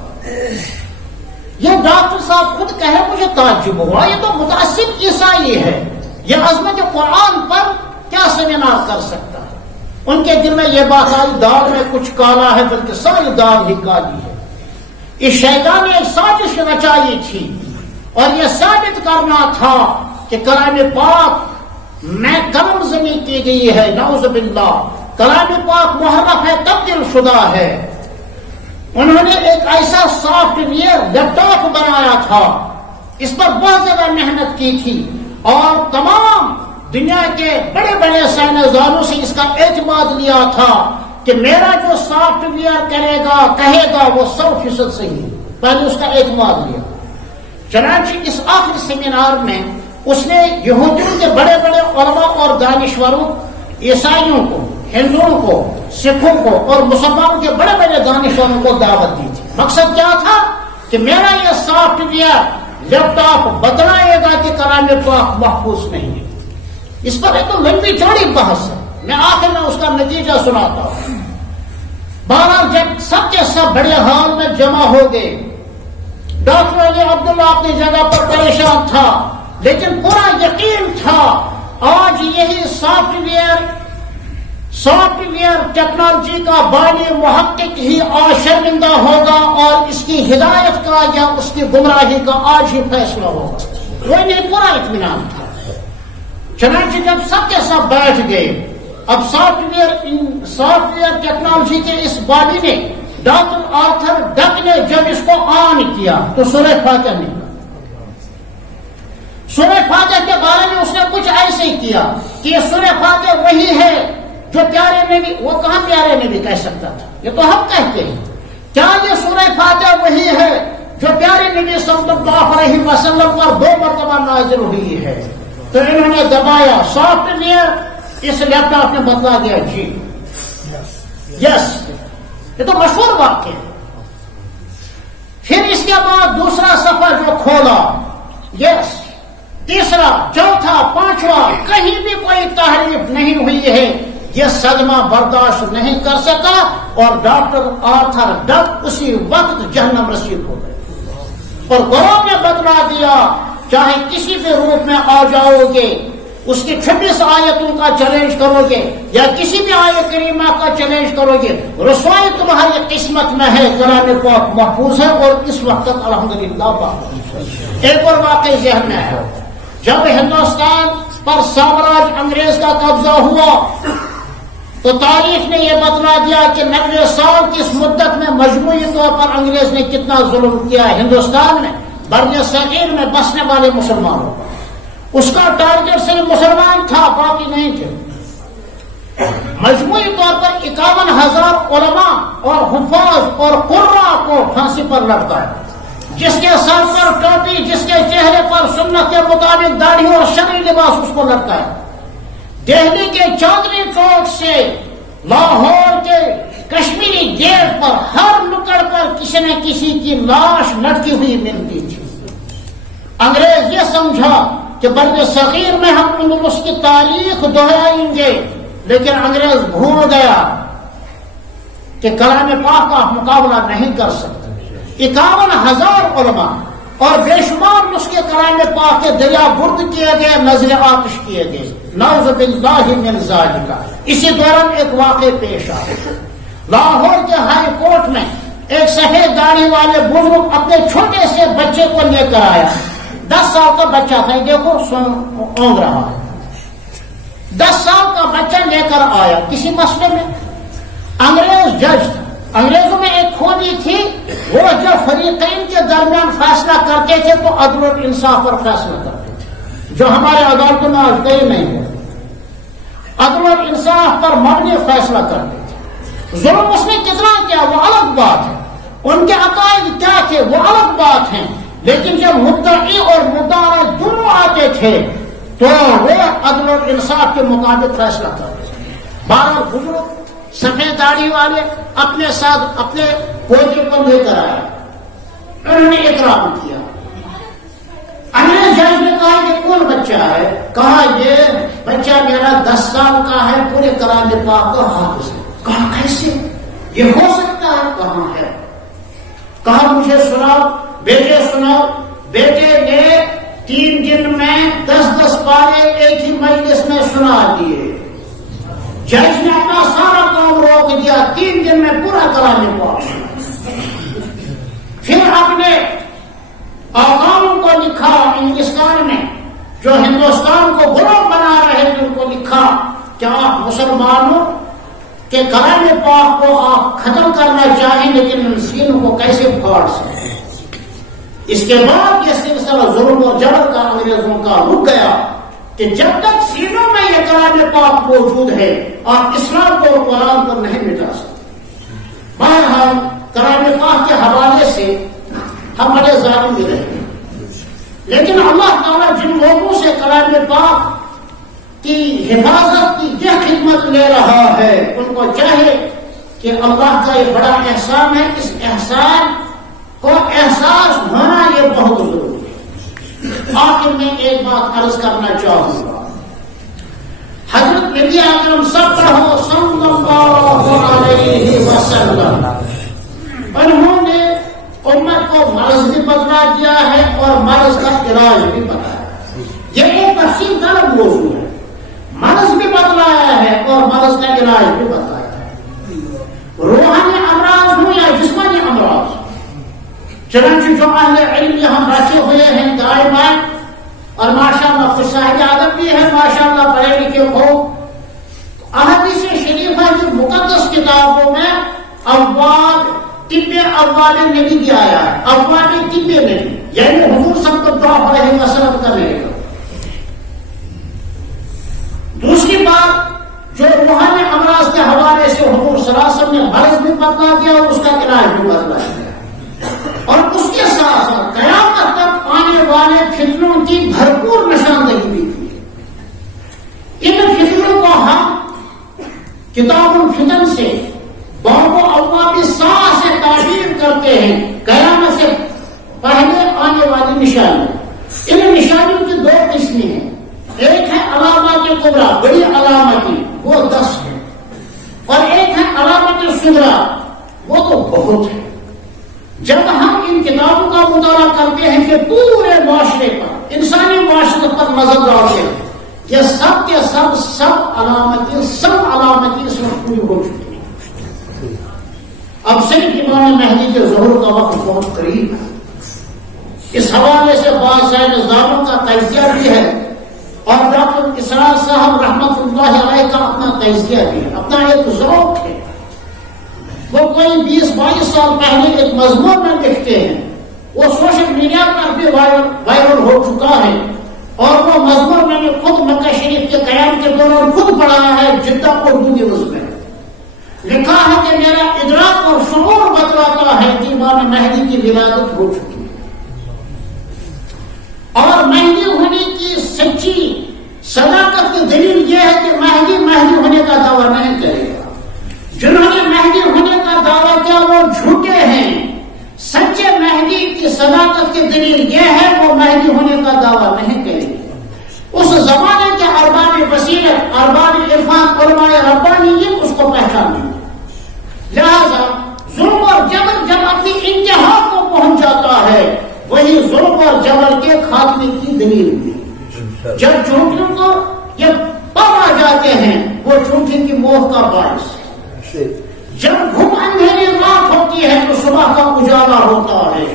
یہ ڈاکٹر صاحب خود کہے مجھے تعجب ہوا، یہ تو متعصب عیسائی ہے، یہ عظمت قرآن پر کیا سیمینار کر سکتا ہے؟ ان کے دل میں یہ بات آئی دال میں کچھ کالا ہے بلکہ ساری دال ہی کالی ہے۔ اس شیطان نے ایک سازش رچائی تھی اور یہ ثابت کرنا تھا کہ کلام پاک میں قلم زنی کی گئی ہے، نعوذ باللہ، کلام پاک محرف ہے، تبدیل شدہ ہے۔ انہوں نے ایک ایسا سافٹ ویئر لیپ ٹاپ بنایا تھا، اس پر بہت زیادہ محنت کی تھی اور تمام دنیا کے بڑے بڑے سائنسدانوں سے اس کا اعتماد لیا تھا کہ میرا جو سافٹ ویئر کرے گا کہے گا وہ 100% صحیح ہے، پہلے اس کا اعتماد لیا۔ چنانچہ اس آخری سیمینار میں اس نے یہودیوں کے بڑے بڑے علماء اور دانشوروں، عیسائیوں کو، ہندوؤں کو، سکھوں کو اور مسلمانوں کے بڑے بڑے دانشوروں کو دعوت دی تھی۔ مقصد کیا تھا کہ میرا یہ سافٹ ویئر لیپ ٹاپ بتلائے گا کہ کلام پاک محفوظ نہیں ہے۔ اس پر ایک تو لمبی چوڑی بحث ہے، میں آخر میں اس کا نتیجہ سناتا ہوں۔ بہرحال جب سب کے سب بڑے ہال میں جمع ہو گئے، ڈاکٹر علی عبداللہ اپنی جگہ پر پریشان تھا، لیکن پورا یقین تھا آج یہی سافٹ ویئر ٹیکنالوجی کا بانی محقق ہی آج شرمندہ ہوگا اور اس کی ہدایت کا یا اس کی گمراہی کا آج ہی فیصلہ ہوگا۔ وہ نہیں پورا اطمینان تھا۔ چنانچہ جب سب کے سب بیٹھ گئے، اب سافٹ ویئر ٹیکنالوجی کے اس باڈی نے، ڈاکٹر آرتھر ڈک نے جب اس کو آن کیا تو سورہ فاتحہ نے، سورہ فاتحہ کے بارے میں اس نے کچھ ایسے ہی کیا کہ یہ سورہ فاتحہ وہی ہے جو پیارے نبی، وہ کہاں پیارے نبی کہہ سکتا تھا، یہ تو ہم کہتے ہیں، کیا یہ سورہ فاتحہ وہی ہے جو پیارے نبی صلی اللہ علیہ وسلم پر 2 مرتبہ نازل ہوئی ہے؟ تو انہوں نے دبایا، سافٹ ویئر اس لیپ ٹاپ نے بتلا دیا جی یس، یہ تو مشہور واقعہ ہے۔ پھر اس کے بعد دوسرا صفحہ جو کھولا، یس، تیسرا، چوتھا، پانچواں، کہیں بھی کوئی تحریف نہیں ہوئی ہے۔ یہ صدمہ برداشت نہیں کر سکا اور ڈاکٹر آرتھر ڈک اسی وقت جہنم رسید ہو گئے، اور قرآن نے بتلا دیا چاہے کسی بھی روپ میں آ جاؤ گے، اس کی 26 آیتوں کا چیلنج کرو گے یا کسی بھی آیت کریمہ کا چیلنج کرو گے، رسوائی تمہاری قسمت میں ہے، کلام پاک محفوظ ہے اور اس وقت تک الحمدللہ محفوظ ہے۔ ایک اور واقعہ ذہن میں ہے، جب ہندوستان پر سامراج انگریز کا قبضہ ہوا تو تاریخ نے یہ بتلا دیا کہ 90 سال کی اس مدت میں مجموعی طور پر انگریز نے کتنا ظلم کیا ہندوستان میں، بر صغیر میں بسنے والے مسلمانوں پر۔ اس کا ٹارگٹ صرف مسلمان تھا، باقی نہیں تھے۔ مجموعی طور پر 51,000 علماء اور حفاظ اور قراء کو پھانسی پر لٹکایا، جس کے سر پر ٹوپی، جس کے چہرے پر سنت کے مطابق داڑھی اور شرعی لباس، اس کو لٹکایا۔ دہلی کے چاندنی چوک سے لاہور کے کشمیری گیٹ پر ہر نکڑ پر کسی نہ کسی کی لاش لٹکی ہوئی ملتی تھی۔ انگریز یہ سمجھا کہ بر صغیر میں ہم اس کی تاریخ دہرائیں گے، لیکن انگریز بھول گیا کہ کلام پاک کا مقابلہ نہیں کر سکتے۔ 51,000 علماء اور بے شمار نسخے کلام پاک کے دریا برد کیے گئے، نظر آتش کیے گئے، نعوذ باللہ من ذالک۔ اسی دوران ایک واقعہ پیش آیا، لاہور کے ہائی کورٹ میں ایک سفید داڑھی والے بزرگ اپنے چھوٹے سے بچے کو لے کر آیا، 10 سال کا بچہ تھا، دیکھو اونگ رہا ہے، 10 سال کا بچہ لے کر آیا کسی مسئلے میں۔ انگریز جج تھا، انگریزوں میں ایک خوبی تھی، وہ جب فریقین کے درمیان فیصلہ کرتے تھے تو عدل و انصاف پر فیصلہ کرتے تھے، جو ہمارے عدالتوں میں آج کہیں نہیں ہے۔ عدل اور انصاف پر مبنی فیصلہ کرتے تھے. ظلم اس نے کتنا کیا وہ الگ بات ہے، ان کے عقائد کیا تھے وہ الگ بات ہے، لیکن جب مدعی اور مدعا دونوں آتے تھے تو وہ عدل اور انصاف کے مطابق فیصلہ کرتے تھے. 12 بزرگ سفید داڑھی والے اپنے ساتھ اپنے پوتے کو لے کر آئے، انہوں نے اکرام کیا. انگریز جج نے کہا یہ کون بچہ ہے؟ کہا یہ بچہ میرا 10 سال کا ہے، پورے کلام پاک کا حافظ ہے. کہا کیسے یہ ہو سکتا ہے؟ کہاں ہے؟ کہا مجھے سناؤ. بیٹے سناؤ. بیٹے نے 3 دن میں 10 پارے ایک ہی مجلس میں سنا دیے. جج نے اپنا سارا کام روک دیا، 3 دن میں پورا کلام پاک. پھر اپنے اقوام کو لکھا انگلستان میں جو ہندوستان کو غلام بنا رہے تھے، ان کو لکھا کہ آپ مسلمانوں کے کلام پاک کو آپ ختم کرنا چاہیں لیکن ان سینوں کو کیسے پھاڑ سکتے. اس کے بعد یہ سلسلہ ظلم اور جبر کا انگریزوں کا رک گیا کہ جب تک سینوں میں یہ کلام پاک موجود ہے آپ اسلام کو اور قرآن کو نہیں مٹا سکتے. بہرحال کلام پاک کے حوالے سے ہم بڑے ظالم بھی رہے، لیکن اللہ تعالیٰ جن لوگوں سے کلام پاک کی حفاظت کی یہ خدمت لے رہا ہے ان کو چاہیے کہ اللہ کا یہ بڑا احسان ہے، اس احسان کو احساس ہونا یہ بہت ضروری ہے. آخر میں ایک بات عرض کرنا چاہوں گا. حضرت نبی اکرم صلی اللہ علیہ وسلم انہوں نے امت کو مرض بھی بتلا دیا ہے اور مرض کا علاج بھی بتایا. یہ ایک تفصیل طلب موضوع ہے. مرض بھی بتلایا ہے اور مرض کا علاج بھی بتایا ہے، روحانی امراض ہوں یا جسمانی امراض. چنانچہ جو اہل علم یہاں بیٹھے ہوئے ہیں دائمان اور ماشاءاللہ خوش صاحب عادت بھی ہے، ماشاءاللہ پڑھے لکھے ہو، احادیث شریفہ کی مقدس کتابوں میں ابواب طب ابواب نبی بھی آیا ہے. ابواب طب نبی یعنی حضور صلی اللہ علیہ وسلم کا میرے. دوسری بات جو روحانی امراض کے حوالے سے حضور صلی اللہ علیہ وسلم نے مرض بھی بتلا دیا اور اس کا علاج بھی بتلا دیا، اور اس کے ساتھ ساتھ قیامت تک آنے والے فتنوں کی بھرپور نشاندہی بھی کی. ان فتنوں کو ہم کتاب الفتن سے باب ابواب الساعہ سے تعبیر کرتے ہیں، قیامت سے پہلے آنے والی نشانی. ان نشانیوں کی 2 قسمیں ہیں. ایک ہے علامات کبریٰ بڑی علامتیں، وہ 10 ہیں، اور ایک ہے علامت صغریٰ، وہ تو بہت ہے. جب ہم ان کتابوں کا مطالعہ کرتے ہیں کہ پورے معاشرے پر انسانی معاشرے پر نظر ڈالتے ہیں، یہ سب کے سب علامتیں اس وقت پوری ہو چکی ہیں. اب صرف امام مہدی کے ظہور کا وقت بہت قریب ہے. اس حوالے سے بعض سائنسدانوں کا تجزیہ بھی ہے اور ڈاکٹر اسرار صاحب رحمت اللہ علیہ کا اپنا تجزیہ بھی ہے، اپنا ایک ذوق ہے. وہ کوئی 20-22 سال پہلے ایک مضمون میں لکھتے ہیں، وہ سوشل میڈیا پر بھی وائرل ہو چکا ہے، اور وہ مضمون میں نے خود مکہ شریف کے قیام کے دوران خود پڑھا ہے جدہ اردو نیوز میں. لکھا ہے کہ میرا ادراک اور شعور بتلاتا ہے کہ امام مہدی کی ولادت ہو چکی ہے، اور مہدی ہونے کی سچی صداقت کی دلیل یہ ہے کہ مہدی ہونے کا دعویٰ نہیں کرے گا. جنہوں نے مہدی ہونے کا دعویٰ کیا وہ جھوٹے ہیں. سچے مہدی کی صداقت کی دلیل یہ ہے وہ مہدی ہونے کا دعویٰ نہیں کرے گا. اس زمانے کے ارباب بصیرت، ارباب عرفان، علماء ربانیین اس کو پہچانیں. لہذا ظلم اور جبر جب اپنی انتہا کو پہنچ جاتا ہے وہی ظلم اور جبر کے خاتمے کی دلیل بھی. جب جھوٹیوں کو یہ پا جاتے ہیں وہ جھوٹی کی موت کا باعث. جب گھم اندھیری رات ہوتی ہے تو صبح کا اجالا ہوتا ہے.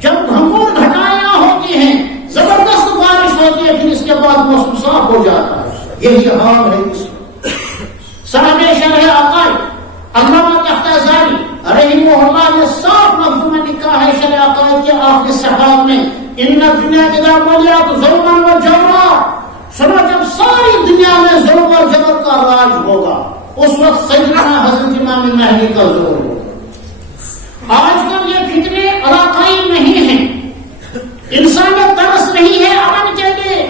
جب گھمور گھٹائیاں ہوتی ہیں زبردست بارش ہوتی ہے پھر اس کے بعد موسم صاف ہو جاتا ہے. یہی حال ہے اس میں. صاحب شرح عقائد علامہ تحتازانی رحمہ اللہ نے صاف لفظوں میں لکھا ہے شرح عقائد کے آخری صفحات میں ان دنیا اذا ملیت ظلما و جبرا. سنو جب ساری دنیا میں ظلم اور جبر علاج ہوگا، اس وقت سیدنا حضرت امام مہدی کا زور ہوگا۔ آج کل یہ فتنے علاقائی نہیں ہیں، انسانیت ترس نہیں ہے امن کے لیے،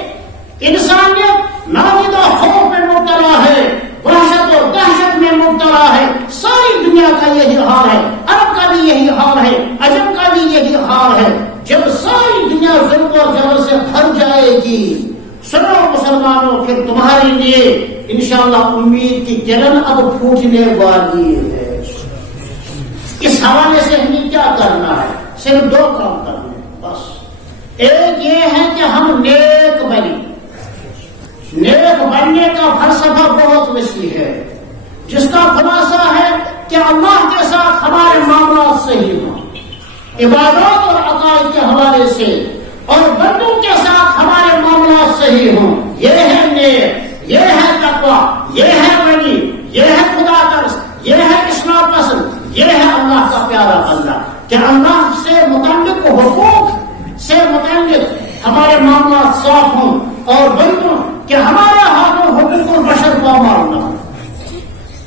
انسانیت نامیدہ خوف میں مبتلا ہے، وحشت اور دہشت میں مبتلا ہے۔ ساری دنیا کا یہی حال ہے، عرب کا بھی یہی حال ہے، عجم کا بھی یہی حال ہے۔ جب ساری دنیا ظلم اور جبر سے بھر جائے گی، سنو مسلمانوں، پھر تمہارے لیے انشاءاللہ امید کی کرن اب پھوٹنے والی ہے۔ اس حوالے سے ہمیں کیا کرنا ہے؟ صرف دو کام کرنے ہیں بس۔ ایک یہ ہے کہ ہم نیک بنیں۔ نیک بننے کا فلسفہ بہت وسیع ہے، جس کا خلاصہ ہے کہ اللہ کے ساتھ ہمارے معاملات صحیح ہوں، عبادات اور عقائد کے حوالے سے، اور بندوں کے ساتھ ہمارے معاملات صحیح ہوں۔ یہ ہے نیک، یہ ہے تقویٰ، یہ ہے ولی، یہ ہے خدا ترس، یہ ہے اصلاح پسند، یہ ہے اللہ کا پیارا بندہ، کہ اللہ سے متعلق حقوق سے متعلق ہمارے معاملات صاف ہوں، اور بندوں کہ ہمارے ہاتھوں حقوق البشر کو ماننا ہو۔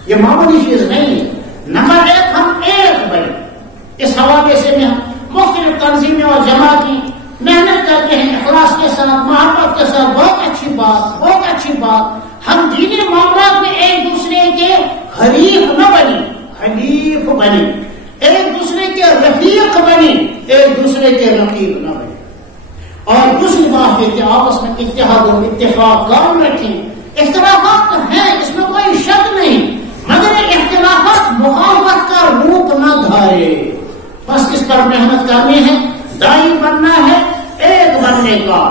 یہ معمولی چیز نہیں ہے۔ نمبر ایک، ہم ایک بنے۔ اس حوالے سے میں مختلف تنظیمیں اور جماعتیں محنت کرتے ہیں اخلاص کے ساتھ، محبت کے ساتھ۔ بہت اچھی بات، بہت اچھی بات۔ ہم دینی معاملات میں ایک دوسرے کے حریف نہ بنیں، حلیف بنیں، ایک دوسرے کے رفیق بنیں، ایک دوسرے کے رقیب نہ بنیں۔ اور دوسری بات یہ کہ آپس میں اتحاد و اتفاق قائم رکھیں۔ اختلافات ہیں، اس میں کوئی شک نہیں، مگر اختلافات مخالفت کا روپ نہ دھارے۔ بس اس پر محنت کرنی ہے، دائی بننا ہے ایک بننے کا،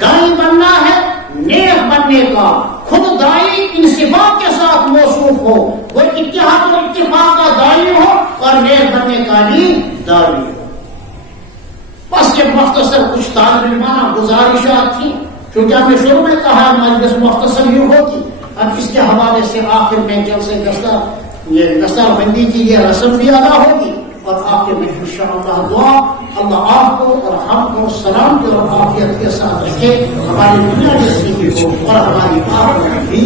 دائی بننا ہے نیک بننے کا۔ خود دائی ان صفات کے ساتھ موصوف ہو، وہ اتحاد و اتفاق کا دائی ہو اور نیک بننے کا بھی دائی ہو۔ بس یہ مختصر کچھ طالب علمانہ گزارشات تھی، کیونکہ ہم نے شروع میں کہا مجلس مختصر ہی ہوگی۔ اب اس کے حوالے سے آخر میں جلسے دستار بندی کی یہ رسم بھی ادا ہوگی، اور آخر میں انشاءاللہ دعا اللہ آپ کو اور ہم کو سلامتی اور عافیت کے ساتھ رکھے، ہماری دنیا بھی صحیح ہو اور ہماری آخرت بھی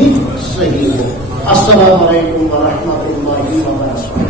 صحیح ہو۔ السلام علیکم ورحمۃ اللہ وبرکاتہ۔